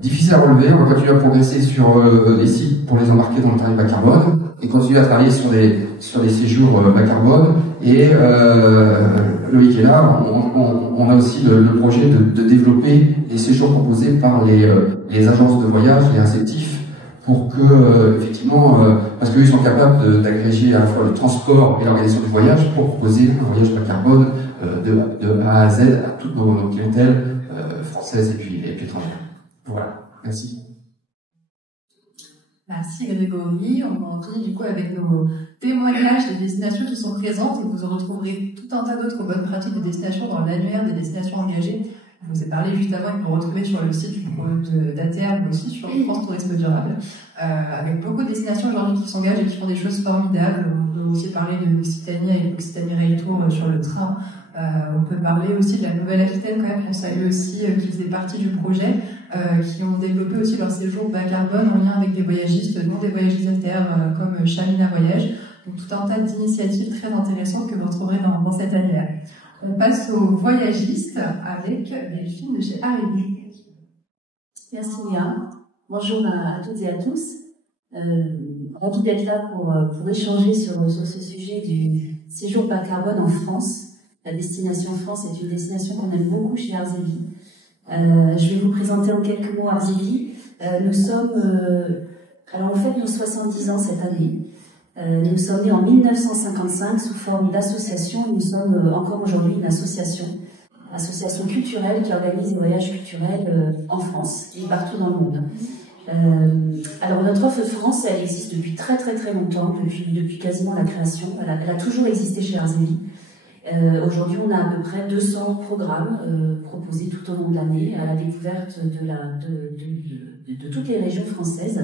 difficile à relever. On va continuer à progresser sur les sites pour les embarquer dans le tarif bas carbone et continuer à travailler sur les séjours bas carbone. Et Loïc est là, on a aussi le projet de développer les séjours proposés par les agences de voyage, les réceptifs, pour que, effectivement, parce qu'eux sont capables d'agréger à la fois le transport et l'organisation du voyage pour proposer un voyage bas carbone de A à Z à toutes nos clientèles françaises et puis étrangères. Voilà, merci. Merci Grégory. On en finit du coup avec nos témoignages des destinations qui sont présentes et vous retrouverez tout un tas d'autres bonnes pratiques de destinations dans l'annuaire des destinations engagées. Je vous ai parlé juste avant, il faut retrouver sur le site d'ATR, mais aussi sur France Tourisme Durable, avec beaucoup de destinations aujourd'hui qui s'engagent et qui font des choses formidables. On peut aussi parler de l'Occitanie avec l'Occitanie Rail Tour sur le train. On peut parler aussi de la Nouvelle-Aquitaine quand même, on salue aussi qui faisait partie du projet, qui ont développé aussi leur séjour bas carbone en lien avec des voyagistes, non des voyagisateurs comme Chamina Voyage. Donc tout un tas d'initiatives très intéressantes que vous retrouverez dans cette annuaire. On passe aux voyagistes avec Delphine de chez Arrivi. Merci Léa. Bonjour à toutes et à tous. Ravi d'être là pour échanger sur ce sujet du séjour bas carbone en France. La destination France est une destination qu'on aime beaucoup chez Arzévi. Je vais vous présenter en quelques mots Arzévi. Nous sommes, alors on fête nos 70 ans cette année. Nous sommes nés en 1955 sous forme d'association. Nous sommes encore aujourd'hui une association culturelle qui organise des voyages culturels en France et partout dans le monde. Alors notre offre France, elle existe depuis très très très longtemps, depuis quasiment la création. Elle a toujours existé chez Arzévi. Aujourd'hui, on a à peu près 200 programmes proposés tout au long de l'année à la découverte de toutes les régions françaises.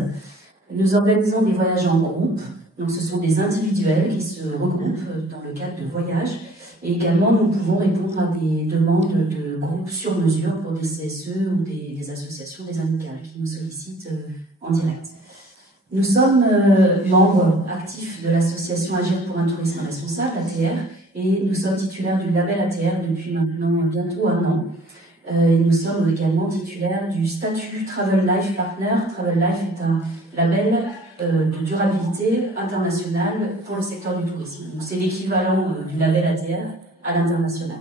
Nous organisons des voyages en groupe, donc ce sont des individuels qui se regroupent dans le cadre de voyages. Et également, nous pouvons répondre à des demandes de groupes sur mesure pour des CSE ou des associations, des amicales qui nous sollicitent en direct. Nous sommes membres actifs de l'association Agir pour un tourisme responsable, ATR, et nous sommes titulaires du label ATR depuis maintenant bientôt 1 an. Et nous sommes également titulaires du statut Travel Life Partner. Travel Life est un label de durabilité internationale pour le secteur du tourisme. C'est l'équivalent du label ATR à l'international.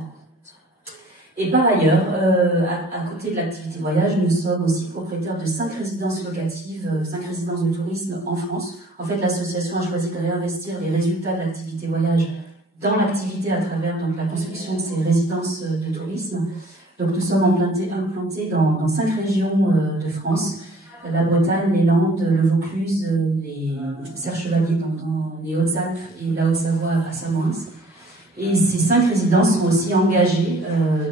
Et par ailleurs, à côté de l'activité voyage, nous sommes aussi propriétaires de 5 résidences locatives, 5 résidences de tourisme en France. En fait, l'association a choisi de réinvestir les résultats de l'activité voyage dans l'activité à travers donc, la construction de ces résidences de tourisme. Donc nous sommes implantés dans 5 régions de France, la Bretagne, les Landes, le Vaucluse, les Serre-Chevalier dans les Hautes-Alpes et la Haute-Savoie à Samoins. Et ces 5 résidences sont aussi engagées,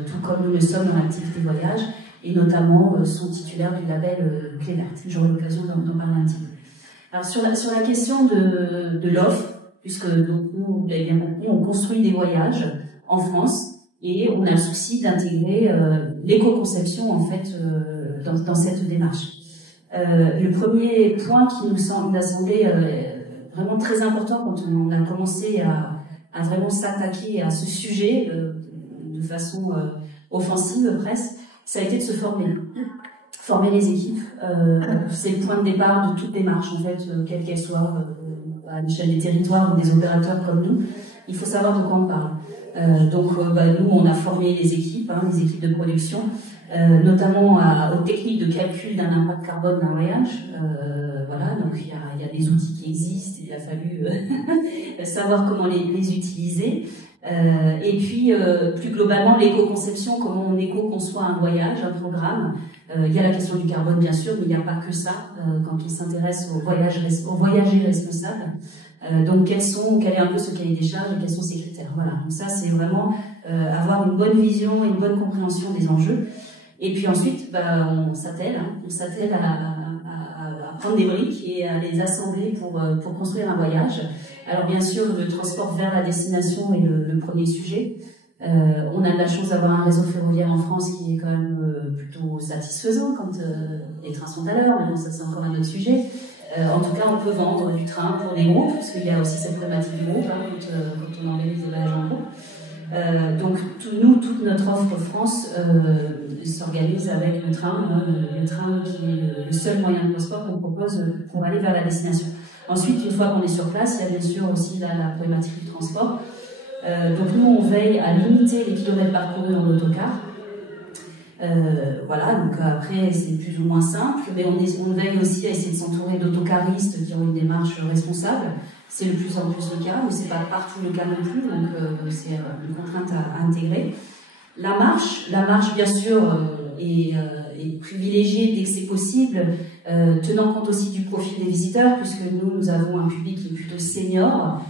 tout comme nous le sommes dans l'activité voyage, et notamment sont titulaires du label Clé Verte. J'aurai l'occasion d'en parler un petit peu. Alors sur la question de l'offre, puisque donc, nous, vous l'avez bien compris, on construit des voyages en France et on a le souci d'intégrer l'éco-conception en fait dans cette démarche. Le premier point qui nous a semblé vraiment très important quand on a commencé à vraiment s'attaquer à ce sujet de façon offensive presque, ça a été de se former les équipes. C'est le point de départ de toute démarche en fait, quelle qu'elle soit, à l'échelle des territoires ou des opérateurs comme nous. Il faut savoir de quoi on parle. Donc nous, on a formé les équipes de production, notamment aux techniques de calcul d'un impact carbone d'un voyage. Voilà, donc il y a des outils qui existent, il a fallu savoir comment les utiliser. Et puis, plus globalement, l'éco-conception, comment on éco-conçoit un voyage, un programme. Il y a la question du carbone, bien sûr, mais il n'y a pas que ça quand on s'intéresse au voyager responsable. Donc, quel est un peu ce cahier des charges et quels sont ces critères. Voilà, donc ça, c'est vraiment avoir une bonne vision et une bonne compréhension des enjeux. Et puis ensuite, on s'attelle à prendre des briques et à les assembler pour construire un voyage. Alors bien sûr, le transport vers la destination est le premier sujet. On a de la chance d'avoir un réseau ferroviaire en France qui est quand même plutôt satisfaisant quand les trains sont à l'heure, mais bon, ça c'est encore un autre sujet. En tout cas, on peut vendre du train pour des groupes, parce qu'il y a aussi cette problématique du groupe, quand on organise des voyages en groupe. Donc toute notre offre France s'organise avec le train qui est le seul moyen de transport qu'on propose pour aller vers la destination. Ensuite, une fois qu'on est sur place, il y a bien sûr aussi la problématique du transport. Donc nous, on veille à limiter les kilomètres parcourus en autocar. Voilà, donc après c'est plus ou moins simple, mais on veille aussi à essayer de s'entourer d'autocaristes qui ont une démarche responsable. C'est de plus en plus le cas, mais c'est pas partout le cas non plus, donc c'est une contrainte à intégrer. La marche bien sûr est privilégiée dès que c'est possible, tenant compte aussi du profil des visiteurs, puisque nous avons un public qui est plutôt senior.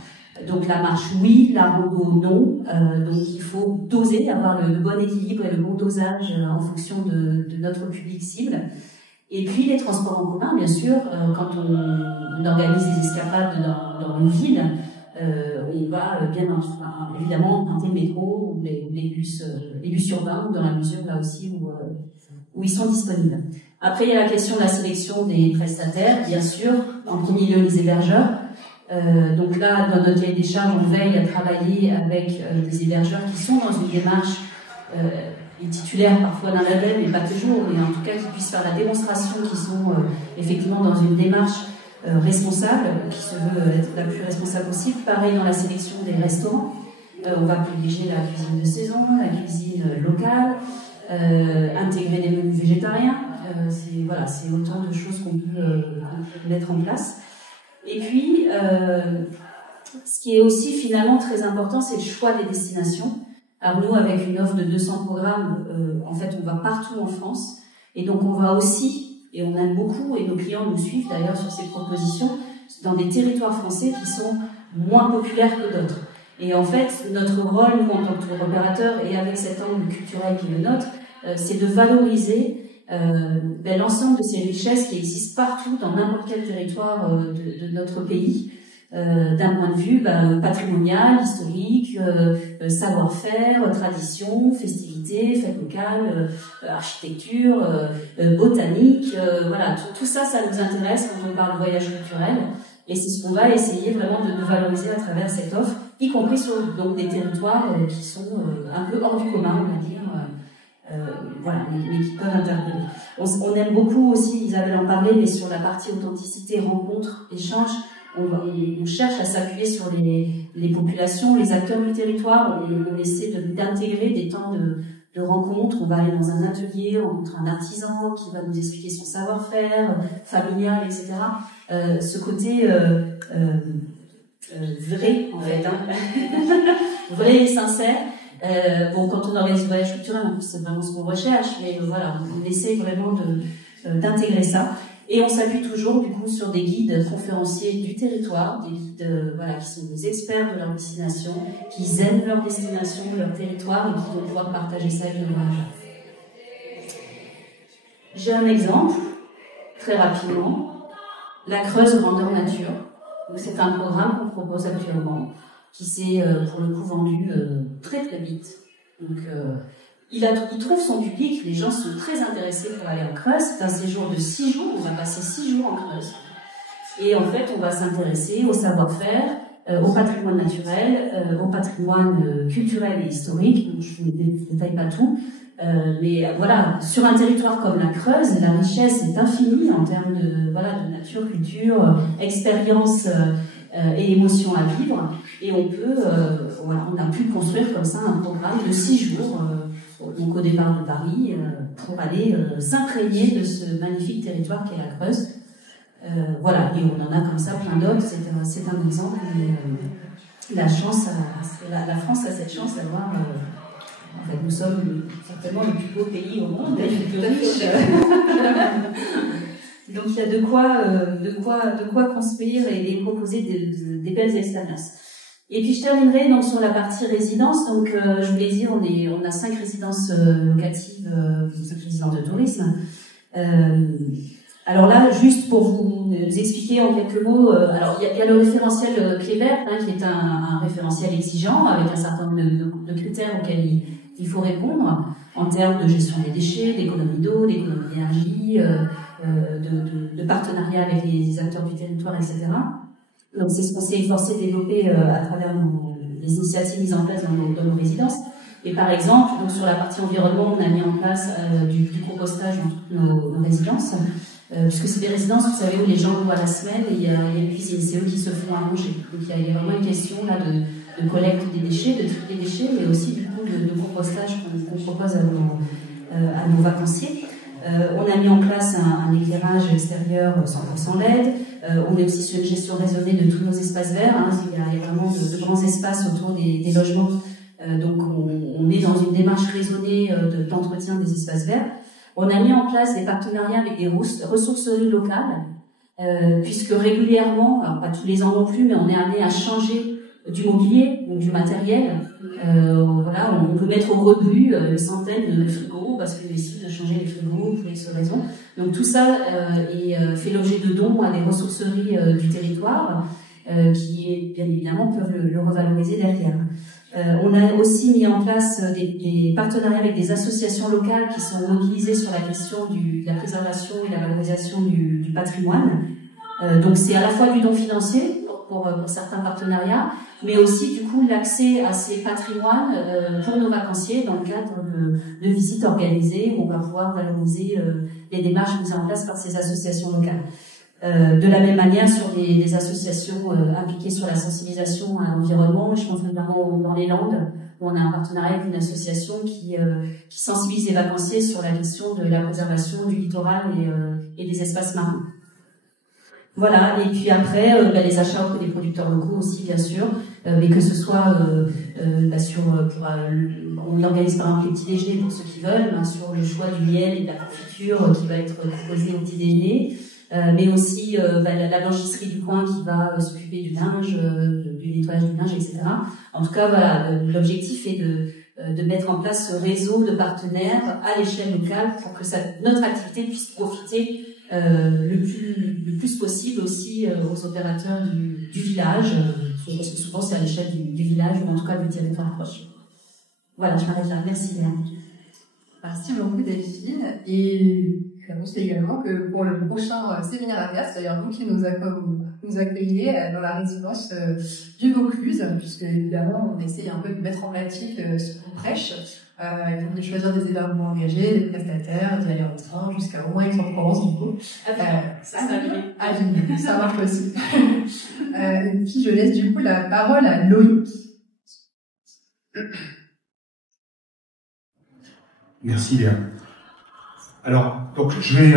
Donc la marche oui, la rando non, donc il faut doser, avoir le bon équilibre et le bon dosage en fonction de notre public cible. Et puis les transports en commun, bien sûr, quand on organise des escapades dans une ville, on va bien évidemment emprunter le métro ou les bus urbains, dans la mesure là aussi où ils sont disponibles. Après il y a la question de la sélection des prestataires, bien sûr, en premier lieu les hébergeurs. Donc là, dans notre cahier des charges, on veille à travailler avec des hébergeurs qui sont dans une démarche, les titulaires parfois d'un label, mais pas toujours, mais en tout cas qui puissent faire la démonstration qu'ils sont effectivement dans une démarche responsable, qui se veut être la plus responsable possible. Pareil dans la sélection des restaurants, on va privilégier la cuisine de saison, la cuisine locale, intégrer des menus végétariens, c'est autant de choses qu'on peut mettre en place. Et puis, ce qui est aussi finalement très important, c'est le choix des destinations. Alors nous, avec une offre de 200 programmes, en fait, on va partout en France. Et donc, on va aussi, et on aime beaucoup, et nos clients nous suivent d'ailleurs sur ces propositions, dans des territoires français qui sont moins populaires que d'autres. Et en fait, notre rôle, nous, en tant que opérateur, et avec cet angle culturel qui est le nôtre, c'est de valoriser l'ensemble de ces richesses qui existent partout dans n'importe quel territoire de notre pays, d'un point de vue patrimonial, historique, savoir-faire, tradition, festivités, fêtes locales, architecture, botanique, voilà, tout ça, ça nous intéresse quand on parle de voyage culturel, et c'est ce qu'on va essayer vraiment de valoriser à travers cette offre, y compris sur donc des territoires qui sont un peu hors du commun, on va dire. Voilà, mais qui peuvent intervenir. On aime beaucoup aussi, Isabelle en parlait, mais sur la partie authenticité, rencontre, échange, on cherche à s'appuyer sur les populations, les acteurs du territoire, on essaie d'intégrer des temps de rencontres, on va aller dans un atelier, rencontrer un artisan qui va nous expliquer son savoir-faire, familial, etc. Ce côté vrai, en fait, vrai et sincère. Quand on organise le voyage culturel, c'est vraiment ce qu'on recherche, mais voilà, on essaie vraiment d'intégrer ça. Et on s'appuie toujours, du coup, sur des guides conférenciers du territoire, des guides, qui sont des experts de leur destination, qui aiment leur destination, leur territoire, et qui vont pouvoir partager ça avec le voyageur. J'ai un exemple, très rapidement. La Creuse Grandeur Nature. C'est un programme qu'on propose actuellement, qui s'est pour le coup vendu très très vite. Donc il trouve son public, les gens sont très intéressés pour aller en Creuse. C'est un séjour de 6 jours, on va passer 6 jours en Creuse. Et en fait, on va s'intéresser au savoir-faire, au patrimoine naturel, au patrimoine culturel et historique. Donc, je ne détaille pas tout. Mais voilà, sur un territoire comme la Creuse, la richesse est infinie en termes de nature, culture, expérience et émotion à vivre. Et on a pu construire comme ça un programme de 6 jours, donc au départ de Paris, pour aller s'imprégner de ce magnifique territoire qu'est la Creuse. Et on en a comme ça plein d'autres, c'est un exemple. la chance, la France a cette chance d'avoir, en fait, nous sommes certainement le plus beau pays au monde, et le plus riche. Donc il y a de quoi construire et proposer des belles expériences. Et puis je terminerai donc sur la partie résidence. Donc je vous l'ai dit, on a 5 résidences locatives, 5 résidences de tourisme. Alors là, juste pour vous expliquer en quelques mots, alors il y a le référentiel Clé verte, qui est un référentiel exigeant avec un certain nombre de critères auxquels il faut répondre en termes de gestion des déchets, d'économie d'eau, d'économie d'énergie, de partenariat avec les acteurs du territoire, etc. Donc c'est ce qu'on s'est efforcé de développer à travers les initiatives mises en place dans nos résidences. Et par exemple, donc sur la partie environnement, on a mis en place du compostage dans toutes nos résidences, puisque c'est des résidences, vous savez, où les gens vont à la semaine et il y a une cuisine, c'est eux qui se font à manger. Donc il y a vraiment une question là de collecte des déchets, de tri des déchets, mais aussi du coup de compostage qu'on propose à nos vacanciers. On a mis en place un éclairage extérieur 100% LED. On est aussi sur une gestion raisonnée de tous nos espaces verts. Il y a vraiment de grands espaces autour des logements. Donc on est dans une démarche raisonnée d'entretien des espaces verts. On a mis en place des partenariats avec des ressourceries locales, puisque régulièrement, alors pas tous les ans non plus, mais on est amené à changer du mobilier, donc du matériel. Voilà, on peut mettre au rebut une centaine de frigos parce qu'on décide de changer les frigos pour X raisons. Donc tout ça fait l'objet de dons à des ressourceries du territoire qui, bien évidemment, peuvent le revaloriser derrière. On a aussi mis en place des partenariats avec des associations locales qui sont mobilisées sur la question de la préservation et la valorisation du patrimoine. Donc c'est à la fois du don financier pour certains partenariats, mais aussi du coup l'accès à ces patrimoines pour nos vacanciers dans le cadre de visites organisées où on va pouvoir valoriser les démarches mises en place par ces associations locales. De la même manière sur des associations impliquées sur la sensibilisation à l'environnement, je pense notamment dans les Landes, où on a un partenariat avec une association qui sensibilise les vacanciers sur la question de la préservation du littoral et des espaces marins. Voilà, et puis après, les achats auprès des producteurs locaux aussi, bien sûr, mais que ce soit on organise par exemple les petits déjeuners pour ceux qui veulent, sur le choix du miel et de la confiture qui va être proposé au petit déjeuner, mais aussi la blanchisserie du coin qui va s'occuper du linge, du nettoyage du linge, etc. En tout cas, voilà, l'objectif est de mettre en place ce réseau de partenaires à l'échelle locale pour que notre activité puisse profiter le plus possible aussi aux opérateurs du village, parce que souvent c'est à l'échelle du village ou en tout cas du territoire proche. Voilà, je m'arrête là. Merci Léa. Merci beaucoup Delphine. Et j'annonce également que pour le prochain séminaire AVEA, c'est-à-dire vous qui nous accueillez dans la résidence du Vaucluse, puisque évidemment on essaye un peu de mettre en pratique ce qu'on prêche. Donc de choisir des hébergements engagés, des prestataires, d'y aller en train jusqu'à au moins Aix-en-Provence du coup. Ça marche aussi. Et puis je laisse du coup la parole à Loïc. Merci Léa. Alors, donc je vais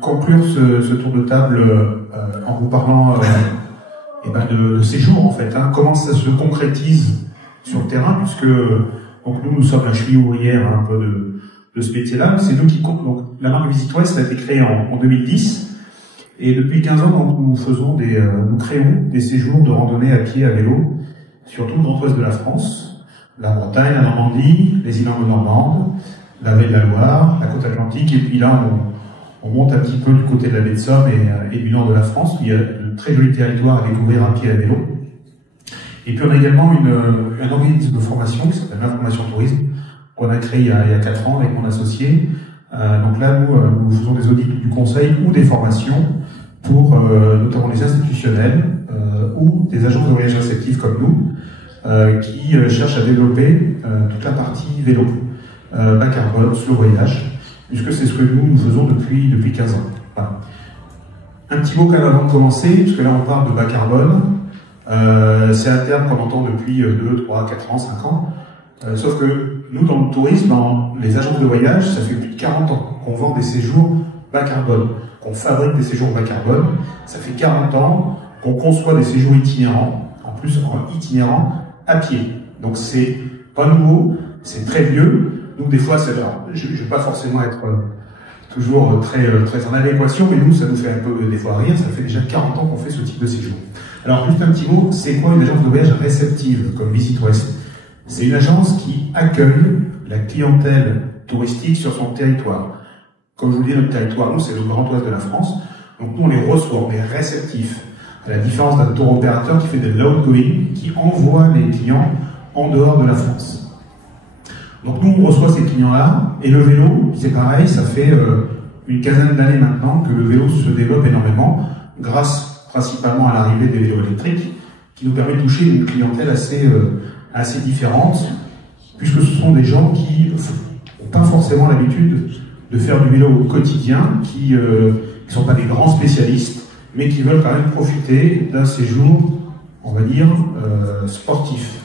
conclure ce tour de table en vous parlant de séjour en fait. Comment ça se concrétise sur le terrain, puisque donc nous sommes la cheville ouvrière un peu de ce métier-là. C'est nous qui comptons. Donc la marque Visit Ouest a été créée en 2010 et depuis 15 ans nous créons des séjours de randonnée à pied, à vélo sur tout le Grand Ouest de la France, la Bretagne, la Normandie, les îles normandes, la Vallée de la Loire, la côte atlantique, et puis là on monte un petit peu du côté de la baie de Somme et du nord de la France, où il y a de très jolis territoires à découvrir à pied, à vélo. Et puis on a également un organisme de formation qui s'appelle l'Information Tourisme, qu'on a créé il y a 4 ans avec mon associé. Donc là, nous faisons des audits du conseil ou des formations pour notamment les institutionnels ou des agences de voyage réceptifs comme nous, qui cherchent à développer toute la partie vélo, bas carbone, slow voyage, puisque c'est ce que nous faisons depuis 15 ans. Voilà. Un petit mot quand même avant de commencer, puisque là on parle de bas carbone. C'est un terme qu'on entend depuis 2, 3, 4 ans, 5 ans. Sauf que nous, dans le tourisme, dans les agences de voyage, ça fait plus de 40 ans qu'on vend des séjours bas carbone, qu'on fabrique des séjours bas carbone. Ça fait 40 ans qu'on conçoit des séjours itinérants, en plus itinérants à pied. Donc c'est pas nouveau, c'est très vieux. Donc des fois, je ne vais pas forcément être toujours très en adéquation, mais nous, ça nous fait un peu des fois rire. Ça fait déjà 40 ans qu'on fait ce type de séjour. Alors juste un petit mot, c'est quoi une agence de voyage réceptive comme Visit West? C'est une agence qui accueille la clientèle touristique sur son territoire. Comme je vous dis, notre territoire, nous, c'est le Grand Ouest de la France. Donc nous, on les reçoit, on est réceptifs. À la différence d'un tour opérateur qui fait de l'outgoing, qui envoie les clients en dehors de la France. Donc nous, on reçoit ces clients-là, et le vélo, c'est pareil, ça fait une quinzaine d'années maintenant que le vélo se développe énormément, grâce principalement à l'arrivée des vélos électriques, qui nous permet de toucher une clientèle assez différente, puisque ce sont des gens qui n'ont pas forcément l'habitude de faire du vélo au quotidien, qui ne sont pas des grands spécialistes, mais qui veulent quand même profiter d'un séjour, on va dire, sportif,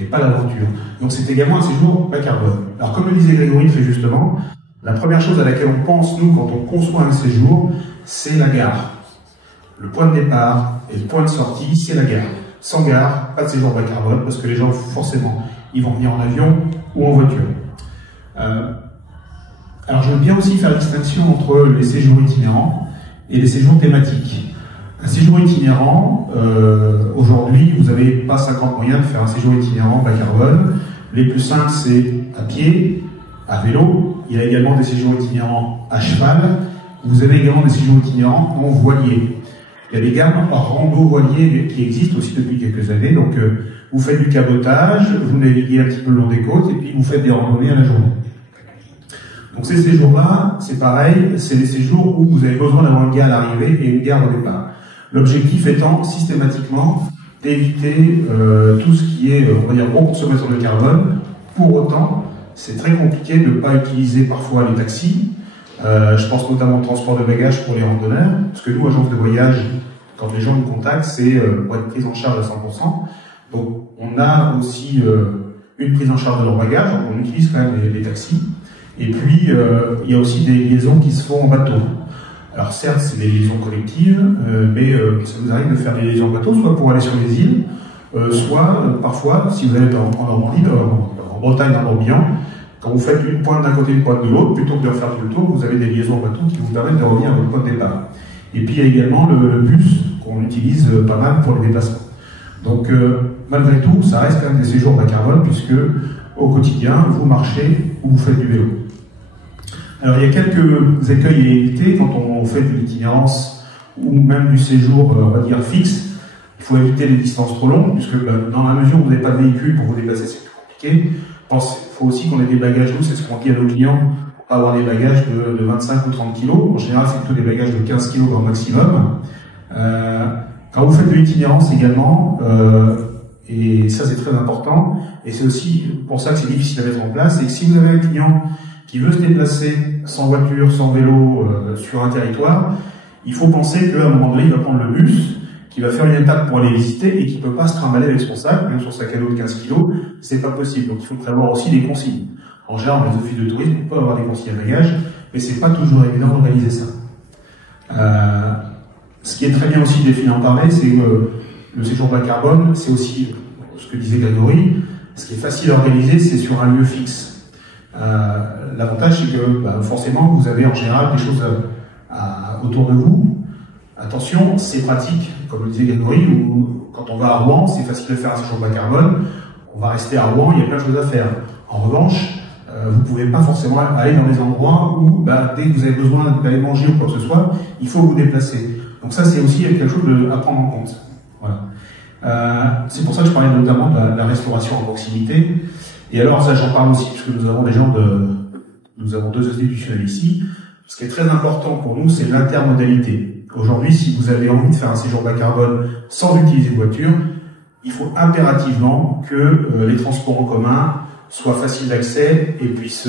et pas l'aventure. Donc c'est également un séjour bas carbone. Alors comme le disait Grégory très justement, la première chose à laquelle on pense, nous, quand on conçoit un séjour, c'est la gare. Le point de départ et le point de sortie, c'est la gare. Sans gare, pas de séjour bas carbone, parce que les gens, forcément, ils vont venir en avion ou en voiture. Alors je veux bien aussi faire la distinction entre les séjours itinérants et les séjours thématiques. Un séjour itinérant, aujourd'hui, vous n'avez pas 50 moyens de faire un séjour itinérant bas carbone. Les plus simples, c'est à pied, à vélo. Il y a également des séjours itinérants à cheval. Vous avez également des séjours itinérants en voilier. Il y a des gammes rando-voilier qui existent aussi depuis quelques années. Donc, vous faites du cabotage, vous naviguez un petit peu le long des côtes, et puis vous faites des randonnées à la journée. Donc ces séjours-là, c'est pareil, c'est des séjours où vous avez besoin d'avoir une gare à l'arrivée et une gare au départ. L'objectif étant systématiquement d'éviter tout ce qui est, on va dire, gros consommateur de carbone. Pour autant, c'est très compliqué de ne pas utiliser parfois les taxis. Je pense notamment au transport de bagages pour les randonneurs, parce que nous, agence de voyage, quand les gens nous contactent, c'est pour être pris en charge à 100%. Donc on a aussi une prise en charge de leurs bagages, on utilise quand même les taxis. Et puis, il y a aussi des liaisons qui se font en bateau. Alors certes, c'est des liaisons collectives, mais ça nous arrive de faire des liaisons en bateau, soit pour aller sur les îles, soit parfois, si vous allez en Normandie, en Bretagne, en Morbihan, quand vous faites une pointe d'un côté et une pointe de l'autre, plutôt que de faire tout le tour, vous avez des liaisons en bateau qui vous permettent de revenir à votre point de départ. Et puis il y a également le bus qu'on utilise pas mal pour les déplacements. Donc malgré tout, ça reste quand même des séjours bas carbone, puisque au quotidien, vous marchez ou vous faites du vélo. Alors il y a quelques écueils à éviter quand on fait de l'itinérance ou même du séjour, on va dire, fixe. Il faut éviter les distances trop longues, puisque dans la mesure où vous n'avez pas de véhicule pour vous déplacer, c'est plus compliqué. Il faut aussi qu'on ait des bagages, nous, c'est ce qu'on dit à nos clients, pour pas avoir des bagages de 25 ou 30 kg. En général, c'est plutôt des bagages de 15 kg au maximum. Quand vous faites de l'itinérance également, et ça c'est très important, et c'est aussi pour ça que c'est difficile à mettre en place, c'est que si vous avez un client qui veut se déplacer sans voiture, sans vélo, sur un territoire, il faut penser qu'à un moment donné, il va prendre le bus, qui va faire une étape pour aller visiter et qui peut pas se trimballer avec son sac, même son sac à dos de 15 kg, c'est pas possible. Donc il faut prévoir aussi des consignes. En général, les offices de tourisme peuvent avoir des consignes à bagages, mais c'est pas toujours évident d'organiser ça. Ce qui est très bien aussi défini en parler, c'est que le séjour bas carbone, c'est aussi ce que disait Grégory, ce qui est facile à organiser, c'est sur un lieu fixe. L'avantage, c'est que forcément, vous avez en général des choses autour de vous. Attention, c'est pratique, comme le disait Grégory, où quand on va à Rouen, c'est facile de faire un séjour bas carbone. On va rester à Rouen, il y a plein de choses à faire. En revanche, vous ne pouvez pas forcément aller dans des endroits où, dès que vous avez besoin d'aller manger ou quoi que ce soit, il faut vous déplacer. Donc ça, c'est aussi quelque chose à prendre en compte. Voilà. C'est pour ça que je parlais notamment de la restauration en proximité. Et alors, ça, j'en parle aussi, puisque nous avons nous avons deux institutionnels ici. Ce qui est très important pour nous, c'est l'intermodalité. Aujourd'hui, si vous avez envie de faire un séjour bas carbone sans utiliser de voiture, il faut impérativement que les transports en commun soient faciles d'accès et puissent,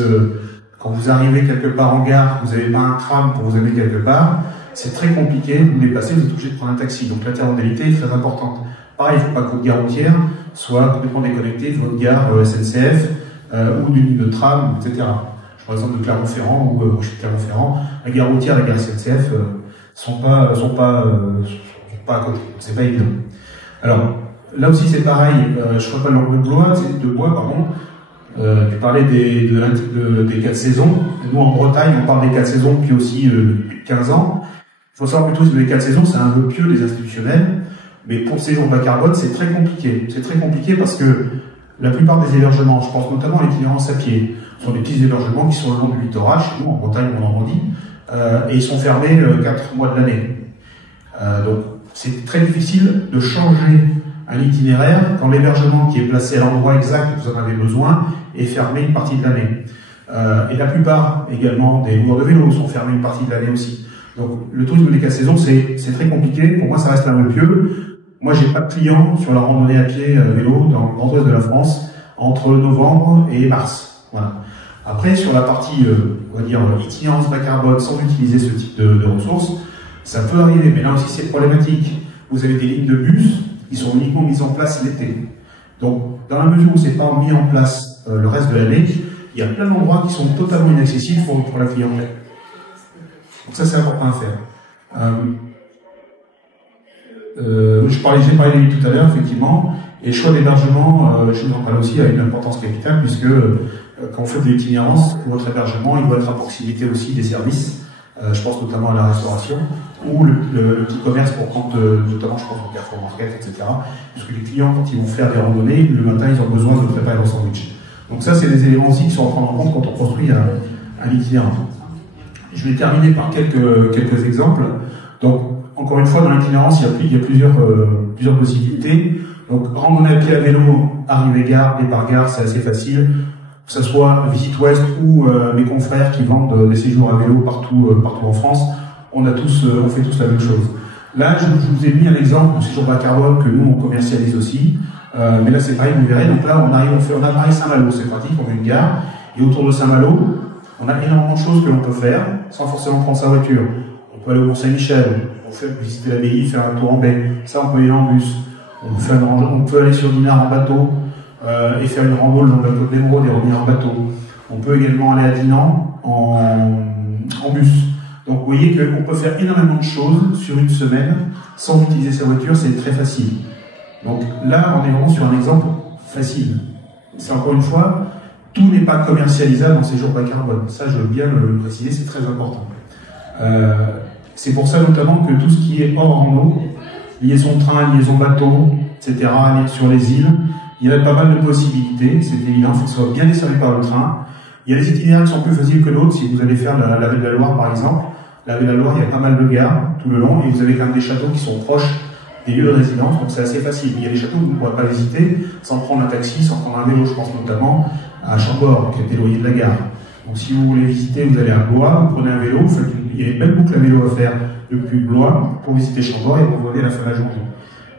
quand vous arrivez quelque part en gare, vous n'avez pas un tram pour vous amener quelque part, c'est très compliqué de vous déplacer, vous êtes obligé de prendre un taxi. Donc l'intermodalité est très importante. Pareil, il ne faut pas que votre gare routière soit complètement déconnectée de votre gare SNCF ou d'une ligne de tram, etc. Je prends l'exemple de Clermont-Ferrand, où je suis de Clermont-Ferrand, la gare routière et la gare SNCF sont pas à côté. C'est pas évident. Alors, là aussi c'est pareil, je crois pas le langue de bois, pardon. Tu parlais des 4 saisons. Nous en Bretagne, on parle des 4 saisons depuis aussi 15 ans. Il faut savoir que tous les 4 saisons, c'est un vœu pieux des institutionnels, mais pour le séjour bas carbone, c'est très compliqué. C'est très compliqué parce que la plupart des hébergements, je pense notamment à l'itinérance à pied, sont des petits hébergements qui sont le long du littoral, chez nous en Bretagne ou en Normandie, et ils sont fermés 4 mois de l'année. Donc c'est très difficile de changer un itinéraire quand l'hébergement qui est placé à l'endroit exact que vous en avez besoin est fermé une partie de l'année. Et la plupart également des loueurs de vélo sont fermés une partie de l'année aussi. Donc le tourisme des 4 saisons, c'est très compliqué. Pour moi, ça reste un vœu pieux. Moi, j'ai pas de clients sur la randonnée à pied vélo dans le grand ouest de la France entre novembre et mars. Voilà. Après, sur la partie, on va dire, itinérance bas carbone sans utiliser ce type de ressources, ça peut arriver. Mais là aussi, c'est problématique. Vous avez des lignes de bus qui sont uniquement mises en place l'été. Donc, dans la mesure où c'est pas mis en place le reste de l'année, il y a plein d'endroits qui sont totalement inaccessibles pour la clientèle. Donc ça, c'est important à faire. J'ai parlé des lignes tout à l'heure, effectivement, et le choix d'hébergement, je vous en parle aussi, a une importance capitale, puisque quand vous faites de l'itinérance, votre hébergement, il doit être à proximité aussi des services. Je pense notamment à la restauration, ou le petit commerce pour prendre, notamment je pense au Carrefour Market, etc. Parce que les clients, quand ils vont faire des randonnées, le matin, ils ont besoin de préparer leur sandwich. Donc ça, c'est des éléments aussi qui sont à prendre en compte quand on construit un itinéraire. Je vais terminer par quelques exemples. Donc, encore une fois, dans l'itinérance, il y a plusieurs possibilités. Donc, randonnée à pied à vélo, arrivée-gare, départ-gare, c'est assez facile. Que ce soit Visite Ouest ou mes confrères qui vendent des séjours à vélo partout en France, on fait tous la même chose. Là, je vous ai mis un exemple de séjour bas carbone que nous on commercialise aussi. Mais là, c'est pareil, vous verrez. Donc là, on a Paris Saint-Malo, c'est pratique, on a une gare. Et autour de Saint-Malo, on a énormément de choses que l'on peut faire sans forcément prendre sa voiture. On peut aller au Mont-Saint-Michel, on peut visiter l'abbaye, faire un tour en baie. Ça, on peut y aller en bus. On peut aller sur Dinard en bateau. Et faire une rando le long de la côte d'Émeraude et revenir en bateau. On peut également aller à Dinan en bus. Donc vous voyez qu'on peut faire énormément de choses sur une semaine sans utiliser sa voiture, c'est très facile. Donc là, on est vraiment sur un exemple facile. C'est encore une fois, tout n'est pas commercialisable dans ces jours bas carbone. Ça, je veux bien le préciser, c'est très important. C'est pour ça notamment que tout ce qui est hors rando, liaison train, liaison bateau, etc., sur les îles, il y a pas mal de possibilités, c'est évident, il faut que ce soit bien desservi par le train. Il y a des itinéraires qui sont plus faciles que d'autres, si vous allez faire la Vallée de la Loire par exemple. La Vallée de la Loire, il y a pas mal de gares tout le long, et vous avez quand même des châteaux qui sont proches des lieux de résidence, donc c'est assez facile. Il y a des châteaux que vous ne pourrez pas visiter sans prendre un taxi, sans prendre un vélo, je pense notamment à Chambord, qui est éloigné de la gare. Donc si vous voulez visiter, vous allez à Blois, vous prenez un vélo, il y a une belle boucle à vélo à faire depuis Blois pour visiter Chambord et vous revenez à la fin de la journée.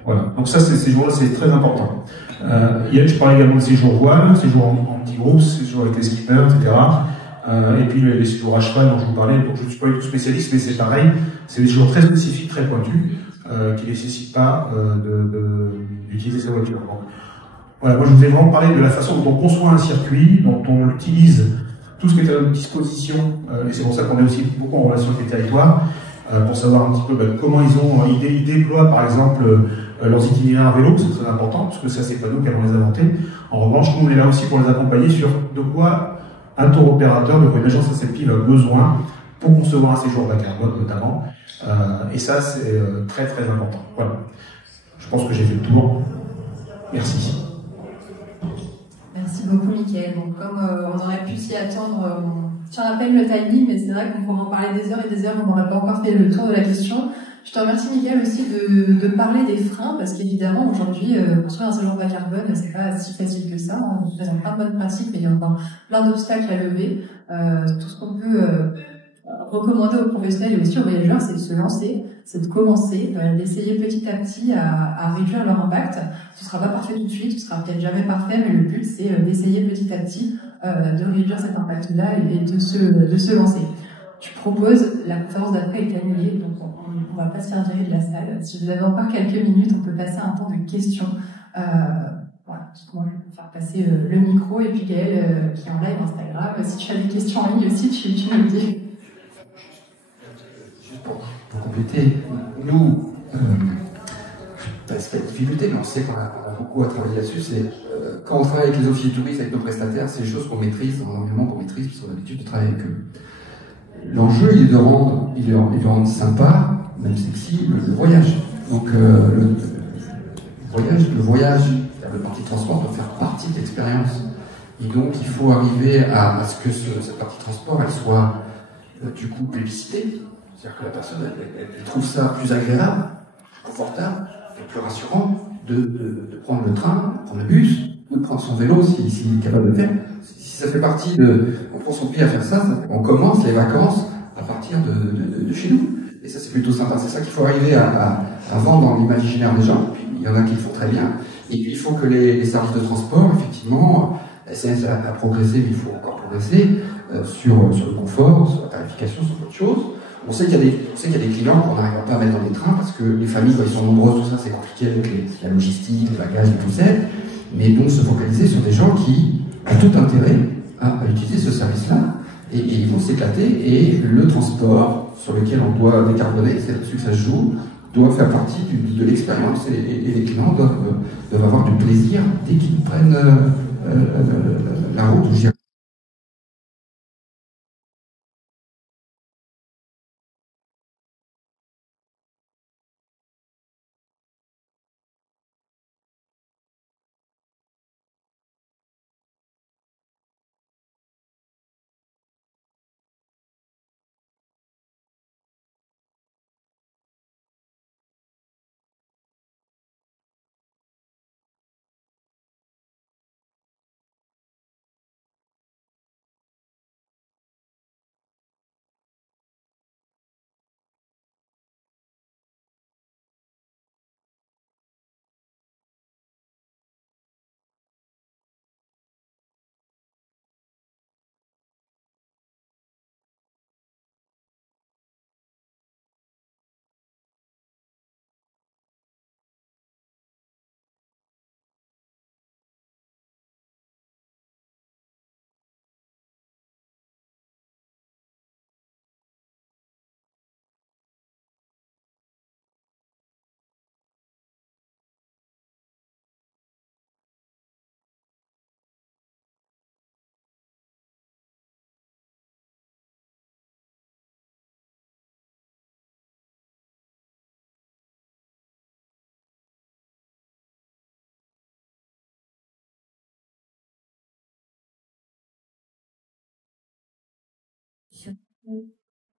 Voilà. Donc ça, ces jours-là, c'est très important. Je parlais également de séjours voile, séjours en petits groupes, séjours avec les skippers, etc. Et puis les séjours à cheval dont je vous parlais. Donc je ne suis pas du tout spécialiste, mais c'est pareil. C'est des séjours très spécifiques, très pointus, qui ne nécessitent pas d'utiliser sa voiture. Donc, voilà, moi je vous ai vraiment parlé de la façon dont on construit un circuit, dont on utilise tout ce qui est à notre disposition, et c'est pour ça qu'on est aussi beaucoup en relation avec les territoires, pour savoir un petit peu comment ils déploient par exemple leurs itinéraires à vélo, c'est très important, parce que ça c'est pas nous qui allons les inventer. En revanche, nous on est là aussi pour les accompagner sur de quoi un tour opérateur, de quoi une agence réceptive a besoin pour concevoir un séjour bas carbone notamment, et ça c'est très très important. Voilà. Je pense que j'ai fait le tour. Merci. Merci beaucoup, Mickaël. Donc, comme on aurait pu s'y attendre, je te rappelle le timing, mais c'est vrai qu'on pourrait en parler des heures et des heures, on n'aurait pas encore fait le tour de la question. Je te remercie, Mickaël, aussi de parler des freins, parce qu'évidemment, aujourd'hui, construire un séjour bas carbone, c'est pas si facile que ça. On présente plein de bonnes pratiques, mais il y a encore plein d'obstacles à lever. Tout ce qu'on peut recommander aux professionnels et aussi aux voyageurs, c'est de se lancer, c'est de commencer, d'essayer petit à petit à réduire leur impact. Ce sera pas parfait tout de suite, ce sera peut-être jamais parfait, mais le but c'est d'essayer petit à petit de réduire cet impact-là et de se lancer. Je propose, la conférence d'après est annulée, donc on va pas se faire virer de la salle. Si vous avez encore quelques minutes, on peut passer un temps de questions. Voilà, moi je vais faire passer le micro et puis Gaël qui est en live Instagram. Si tu as des questions en ligne aussi, tu me le dis. Pour compléter, nous, c'est pas une difficulté, mais on sait qu'on a beaucoup à travailler là-dessus, c'est quand on travaille avec les offices de tourisme, avec nos prestataires, c'est des choses qu'on maîtrise, dans l'environnement qu'on maîtrise, parce qu'on a l'habitude de travailler avec eux. L'enjeu, il est de rendre sympa, même sexy, le voyage. Donc le voyage, le parti de transport doit faire partie de l'expérience. Et donc il faut arriver à ce que cette partie de transport, elle soit du coup plébiscitée. C'est-à-dire que la personne, elle trouve ça plus agréable, confortable, et plus rassurant de prendre le train, de prendre le bus, de prendre son vélo s'il est capable de le faire. Si ça fait partie on prend son pied à faire ça, on commence les vacances à partir de chez nous. Et ça, c'est plutôt sympa. C'est ça qu'il faut arriver à vendre dans l'imaginaire des gens. Puis, il y en a qui le font très bien. Et puis, il faut que les services de transport, effectivement, SNCF a progressé, mais il faut encore progresser sur le confort, sur la tarification, sur d'autres choses. On sait qu'il y a des clients qu'on n'arrive pas à mettre dans les trains parce que les familles, quand ils sont nombreuses, tout ça, c'est compliqué avec la logistique, les bagages et tout ça. Mais donc, se focaliser sur des gens qui ont tout intérêt à utiliser ce service-là. Et ils vont s'éclater. Et le transport sur lequel on doit décarboner, c'est là-dessus que ça se joue, doit faire partie de l'expérience. Et les clients doivent avoir du plaisir dès qu'ils prennent la route.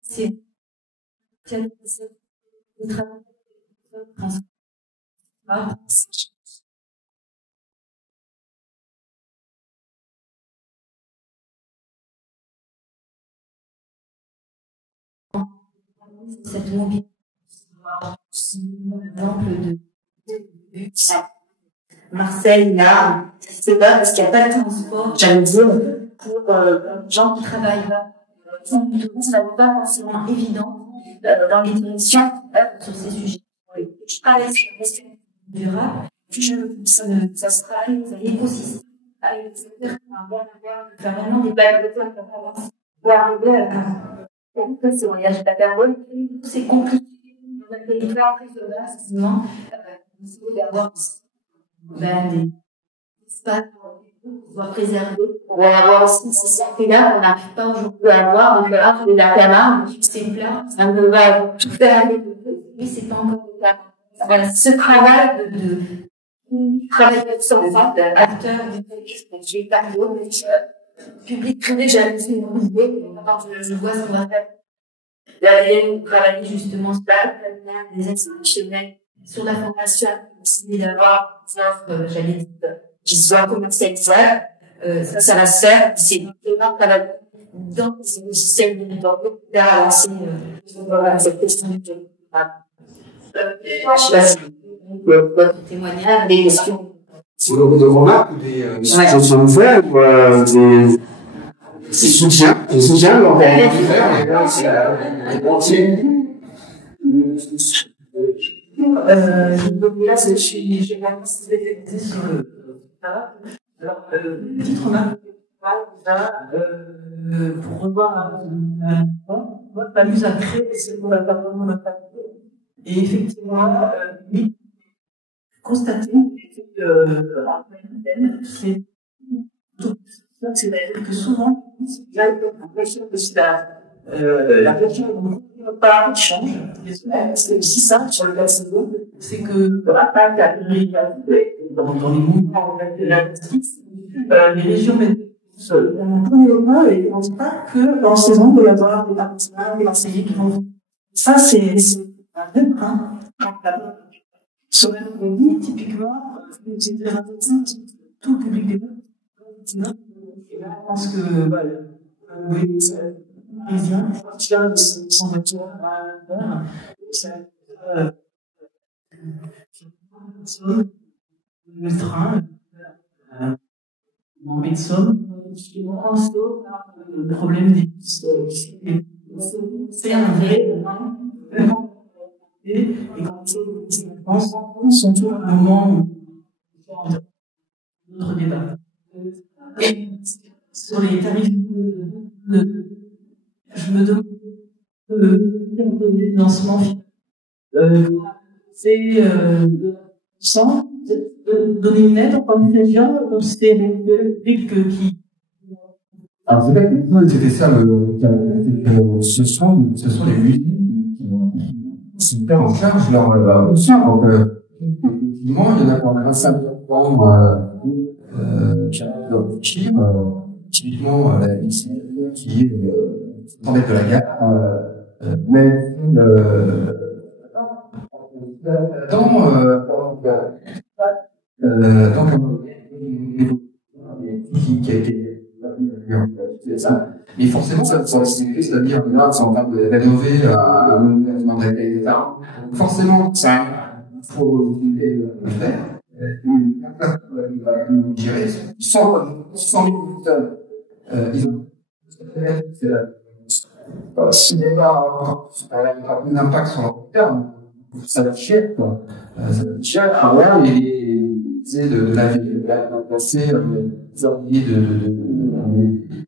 C'est cette mobilité, exemple de Marseille, là, c'est pas parce qu'il n'y a pas de transport, j'allais dire, pour les gens qui travaillent là. Ça n'est pas forcément évident dans les directions sur ces sujets. Je travaille sur la question durable, ça sera l'écosystème. Faire vraiment des bagues de terre pour arriver à ce voyage de la carbone. C'est compliqué. Dans un territoire très vaste, effectivement, d'avoir des espaces soit préservé. On va avoir aussi ces cercles-là qu'on n'arrive pas aujourd'hui à avoir. Donc là, c'est de la Camargue, c'est plat, ça ne va tout faire avec mais c'est pas encore le cas. Voilà, ce travail de travail sur les acteurs du j'ai pas de public privé, j'avais fait une idée, je vois ce qu'on va faire. D'aller travailler justement sur des institutionnels, sur la formation, essayer d'avoir des offres, j'allais dire, qui soient commercialisées. Ça va se faire, c'est vraiment travailler dans ces logiciels de networking pour avancer cette question du télétravail. Je sais pas si témoignage, des questions. Vous remarques ou des choses à faire ou des soutiens, donc on peut faire, c'est entier. Là, j'ai vraiment spécialisé sur le alors, petite remarque pour revoir on s'amuse à créer ce qu'on n'a pas vraiment. Et effectivement, oui, constaté c'est que souvent, l'impression que la version pas change. C'est aussi ça sur le placebo, c'est que l'impact a dans les mouvements de la justice, les régions on ne et on ne dit pas que dans ces ans, il doit y avoir des partenaires, des conseillers qui vont. Ça, c'est un vrai point. Sur la dit, typiquement, c'est très intéressant, tout le public des je pense que oui, parisien, sans voiture, le train, en Médecine, le problème des c'est un vrai et quand je pense sont tous le moment où notre débat sur les tarifs je me demande le lancement c'est sans donner une aide en région donc c'est le public qui alors c'était ça ce sont les musées qui prennent en charge leur soins. Donc effectivement il y en a quand même un certain nombre typiquement la qui est sans mettre de la gare mais qui a été c'est ça. Mais forcément, ça pour c'est-à-dire là, c'est en train de rénover forcément, ça faut le faire. Gérer 100 000 tonnes. Ils ont s'il n'y a pas un impact sur leur terme, ça va cher, quoi. Ça va cher. Ah ouais, et de la vie, de la passer, des orgues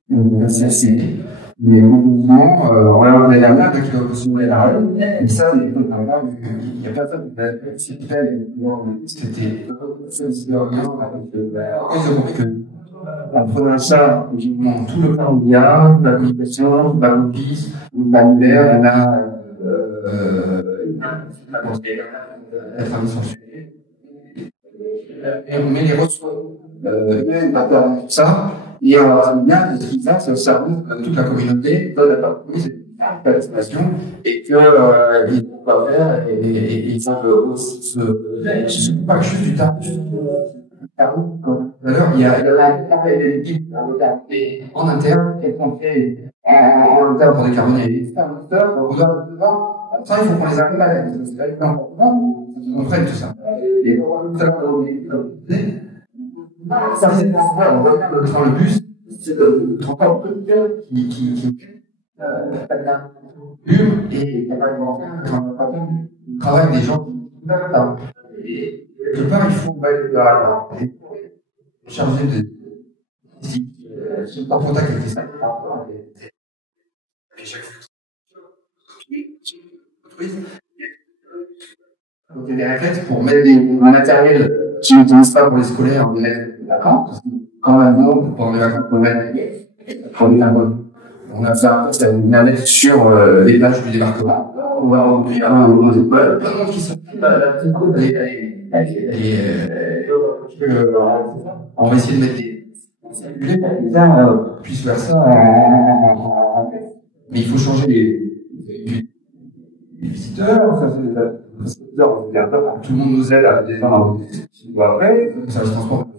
de s'asséner. Mais au moment, on a la dernière qui va consommer la règle, et ça, il n'y a pas ça de c'était en prenant ça, tout le candidat, la communication, la copie, l'annuaire, la famille censurée, et on met les ressources, tout ça, et on a bien de ce ça, ça montre toute la communauté, dans la partie, participation, et que, ils vont pas faire, et ils savent aussi se, pas juste du temps, d'ailleurs, il y a des équipes en interne qui sont faites en interne pour décarboner les fermenteurs. Ça, il faut qu'on les arrive à l'aide. C'est important qu'on prenne tout ça. Et ça, c'est dans le bus, c'est le transport qui hume et le travail des gens. Et quelque part, il faut charger de en contact avec les salles. Et chaque côté des raquettes pour mettre un matériel qui n'utilise pas pour les scolaires, on met d'accord. Quand même, pour les vacances, on a fait une navette sur les plages du débarquement. On va remonter aux écoles. Tout le monde qui se on va essayer de mettre des puissent faire ça. Mais il faut changer les visiteurs. Tout le monde nous aide à descendre après. Ça se transforme.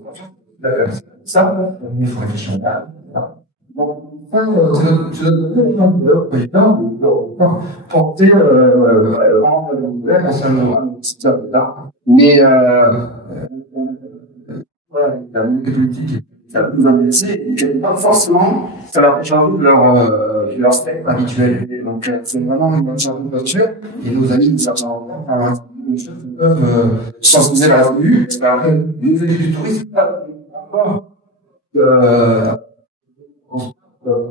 Ça, il faut réfléchir. C'est notre président porter mais la politique ça nous intéresse et pas forcément ça va changer leur spectre habituel. Donc c'est vraiment une bonne chose de voiture et nos amis nous savent des choses qui peuvent sensibiliser la revue les études du tourisme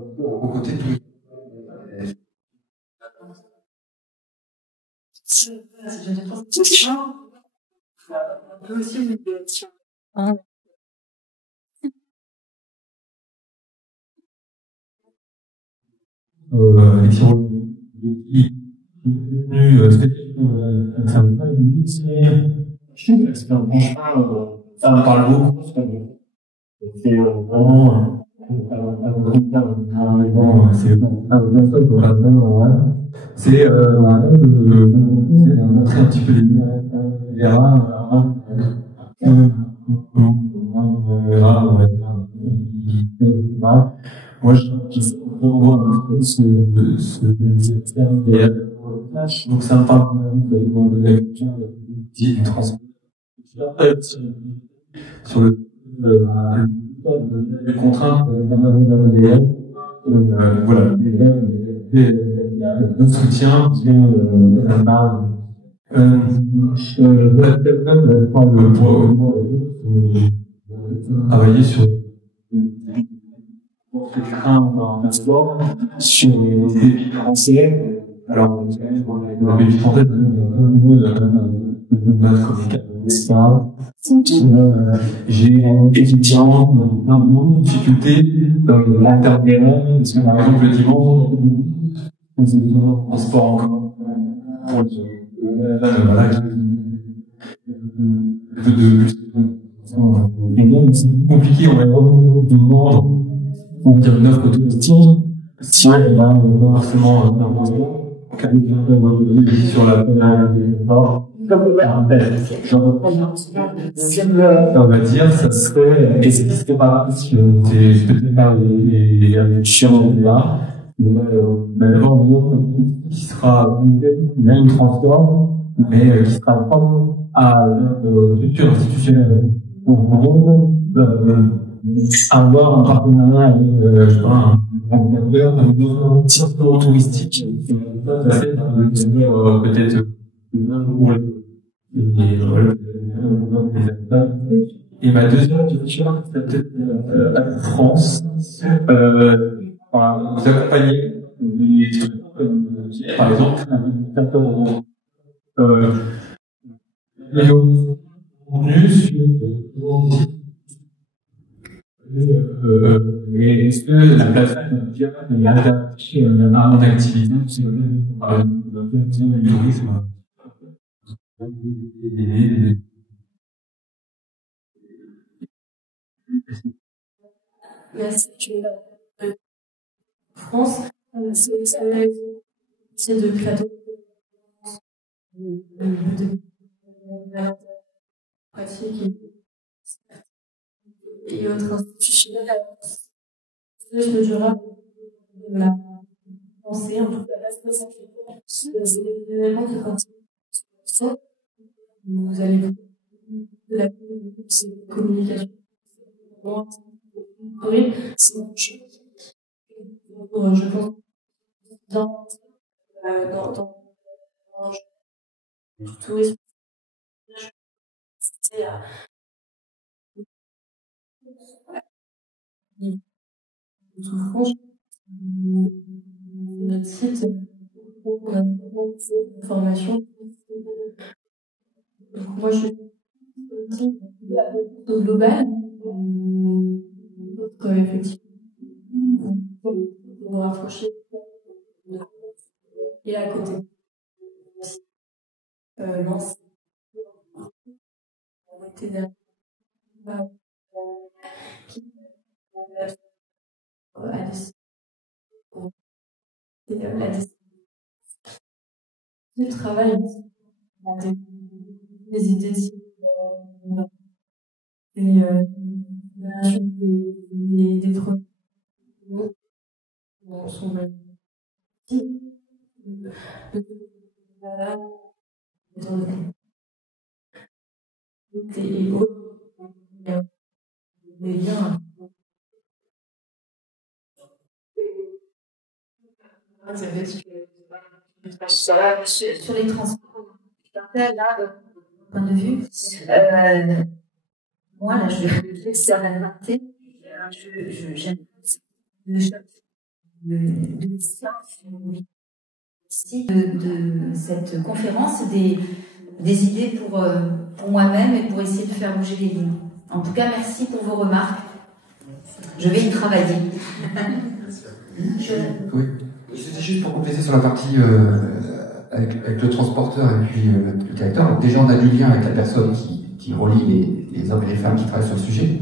aux côtés de tout. Effectivement, ça me parle beaucoup. C'est vraiment, c'est montrer un petit peu les rats, moi, je trouve qu'il faut voir un peu ce donc ça me parle de la culture du transport. Sur les contraintes voilà, le soutien travailler sur un passeport sur les pays français. Alors, les pays français, j'ai étudiant une difficulté dans l'intermédiaire, parce que par exemple, le dimanche, en sport encore, voilà, c'est compliqué, on va vendre, on dire une offre touristique, si on va forcément sur la on va dire, ça serait, et c'est pas parce que c'est peut-être les chiens là, qui sera même transport, mais qui sera propre à la structure institutionnelle. Avoir un partenariat avec, je sais pas, un circuit touristique, peut-être et ma deuxième question, c'est peut-être la France, vous accompagner par exemple, les contenus sur et est-ce que la plateforme est adaptée à mon activité, par exemple, du tourisme? Merci. France, c'est de créateur de pratique et autres institutionnels de durable de la pensée, en tout cas c'est des éléments qui sont vous allez de la communication. Oui, je pense dans le tourisme, c'est souffrance, notre site pour la formation. Donc moi je suis au global, effectivement, pour vous rapprocher et à côté. Lance. On était derrière. Le travail des idées et des trucs sont et autres des liens. Sur les transports, là, point de vue, moi, là, je vais faire la remarquer, j'aime de cette conférence, des idées pour moi-même et pour essayer de faire bouger les lignes. En tout cas, merci pour vos remarques. Je vais y travailler. Oui, c'était juste pour compléter sur la partie avec le transporteur et puis le directeur. Donc, déjà, on a du lien avec la personne qui relie les hommes et les femmes qui travaillent sur le sujet.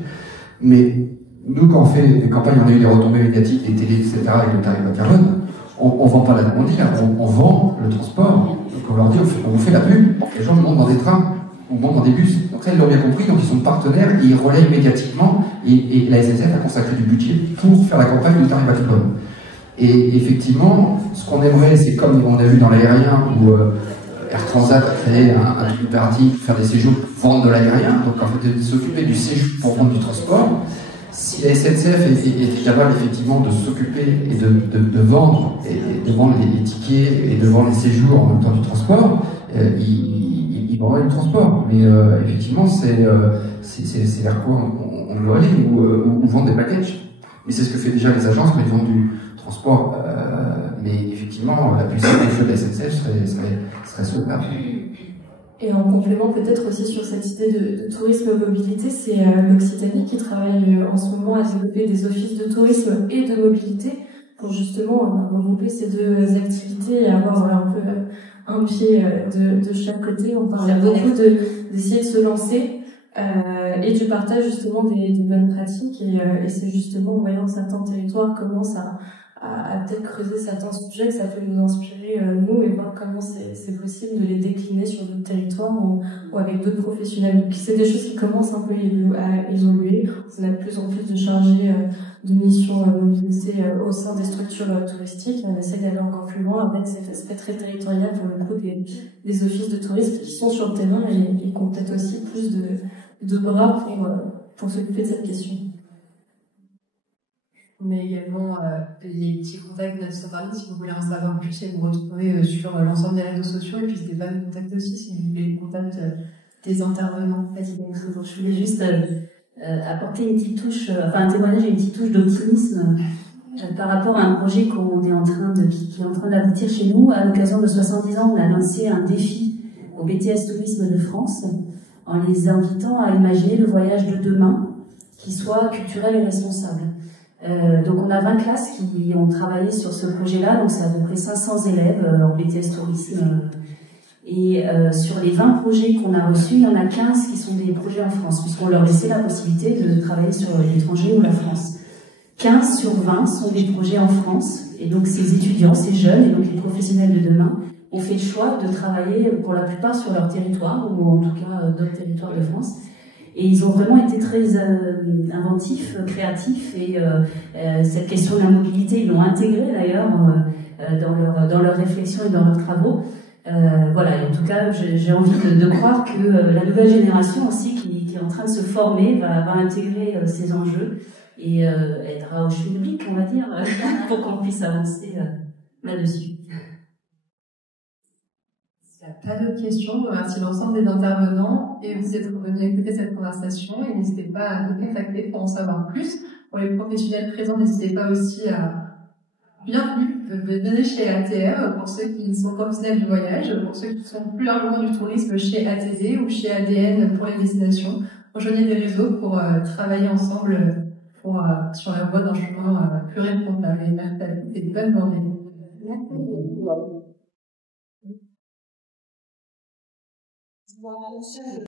Mais nous, quand on fait des campagnes, on a eu des retombées médiatiques, des télés, etc., avec le tarif bas carbone, on vend pas la on vend le transport. Donc on leur dit, on vous fait la pub, les gens montent dans des trains, on monte dans des bus. Donc ça, ils l'ont bien compris, donc ils sont partenaires et ils relayent médiatiquement, et la SNCF a consacré du budget pour faire la campagne du tarif bas carbone. Et effectivement, ce qu'on aimerait, c'est comme on a vu dans l'aérien, où Air Transat a créé un truc impératif pour faire des séjours pour vendre de l'aérien, donc en fait de s'occuper du séjour pour vendre du transport. Si la SNCF était capable effectivement de s'occuper et de vendre les tickets et de vendre les séjours en même temps du transport, il vendrait du transport. Mais effectivement, c'est vers quoi on veut aller, ou vendre des packages. Mais c'est ce que fait déjà les agences quand ils vendent du transport. Mais effectivement, la puissance des feux de la SNCF serait souhaitable. Et en complément peut-être aussi sur cette idée de tourisme mobilité, c'est l'Occitanie qui travaille en ce moment à développer des offices de tourisme et de mobilité pour justement regrouper ces deux activités et avoir un peu un pied de chaque côté. On parle beaucoup d'essayer de se lancer et du partage justement des bonnes pratiques et c'est justement en voyant que certains territoires commencent à peut-être creuser certains sujets, que ça peut nous inspirer nous et voir comment c'est possible de les décliner sur d'autres territoires ou avec d'autres professionnels. Donc c'est des choses qui commencent un peu à évoluer. On a de plus en plus de chargés de missions mobilité au sein des structures touristiques. On essaie d'aller encore plus loin avec cet aspect très territorial pour le coup des offices de tourisme qui sont sur le terrain et qui ont peut-être aussi plus de bras pour s'occuper de cette question. Mais également les petits contacts d'Instagram, si vous voulez en savoir plus, et vous retrouver sur l'ensemble des réseaux sociaux. Et puis n'hésitez pas à nous contacter aussi si vous voulez le contact des intervenants. Je voulais juste apporter une petite touche, un témoignage et une petite touche d'optimisme par rapport à un projet qui est en train d'aboutir chez nous. À l'occasion de 70 ans, on a lancé un défi au BTS Tourisme de France en les invitant à imaginer le voyage de demain qui soit culturel et responsable. Donc on a 20 classes qui ont travaillé sur ce projet-là, donc c'est à peu près 500 élèves en BTS Tourisme. Et sur les 20 projets qu'on a reçus, il y en a 15 qui sont des projets en France, puisqu'on leur laissait la possibilité de travailler sur l'étranger ou la France. 15 sur 20 sont des projets en France, et donc ces étudiants, ces jeunes, et donc les professionnels de demain, ont fait le choix de travailler pour la plupart sur leur territoire, ou en tout cas d'autres territoires de France. Et ils ont vraiment été très inventifs, créatifs, et cette question de la mobilité, ils l'ont intégrée d'ailleurs dans leur réflexion et dans leurs travaux. Voilà, et en tout cas, j'ai envie de croire que la nouvelle génération aussi, qui est en train de se former, va intégrer ces enjeux et aidera au public, on va dire, pour qu'on puisse avancer là-dessus. S'il n'y a pas d'autres questions, je remercie l'ensemble des intervenants et vous êtes revenus écouter cette conversation et n'hésitez pas à nous contacter pour en savoir plus. Pour les professionnels présents, n'hésitez pas aussi à bienvenue, venez chez ATR pour ceux qui sont professionnels du voyage, pour ceux qui sont plus largement du tourisme chez ATD ou chez ADN pour les destinations. Rejoignez des réseaux pour travailler ensemble sur la voie d'un chemin plus responsable. Et merci à tous et bonne journée. Merci.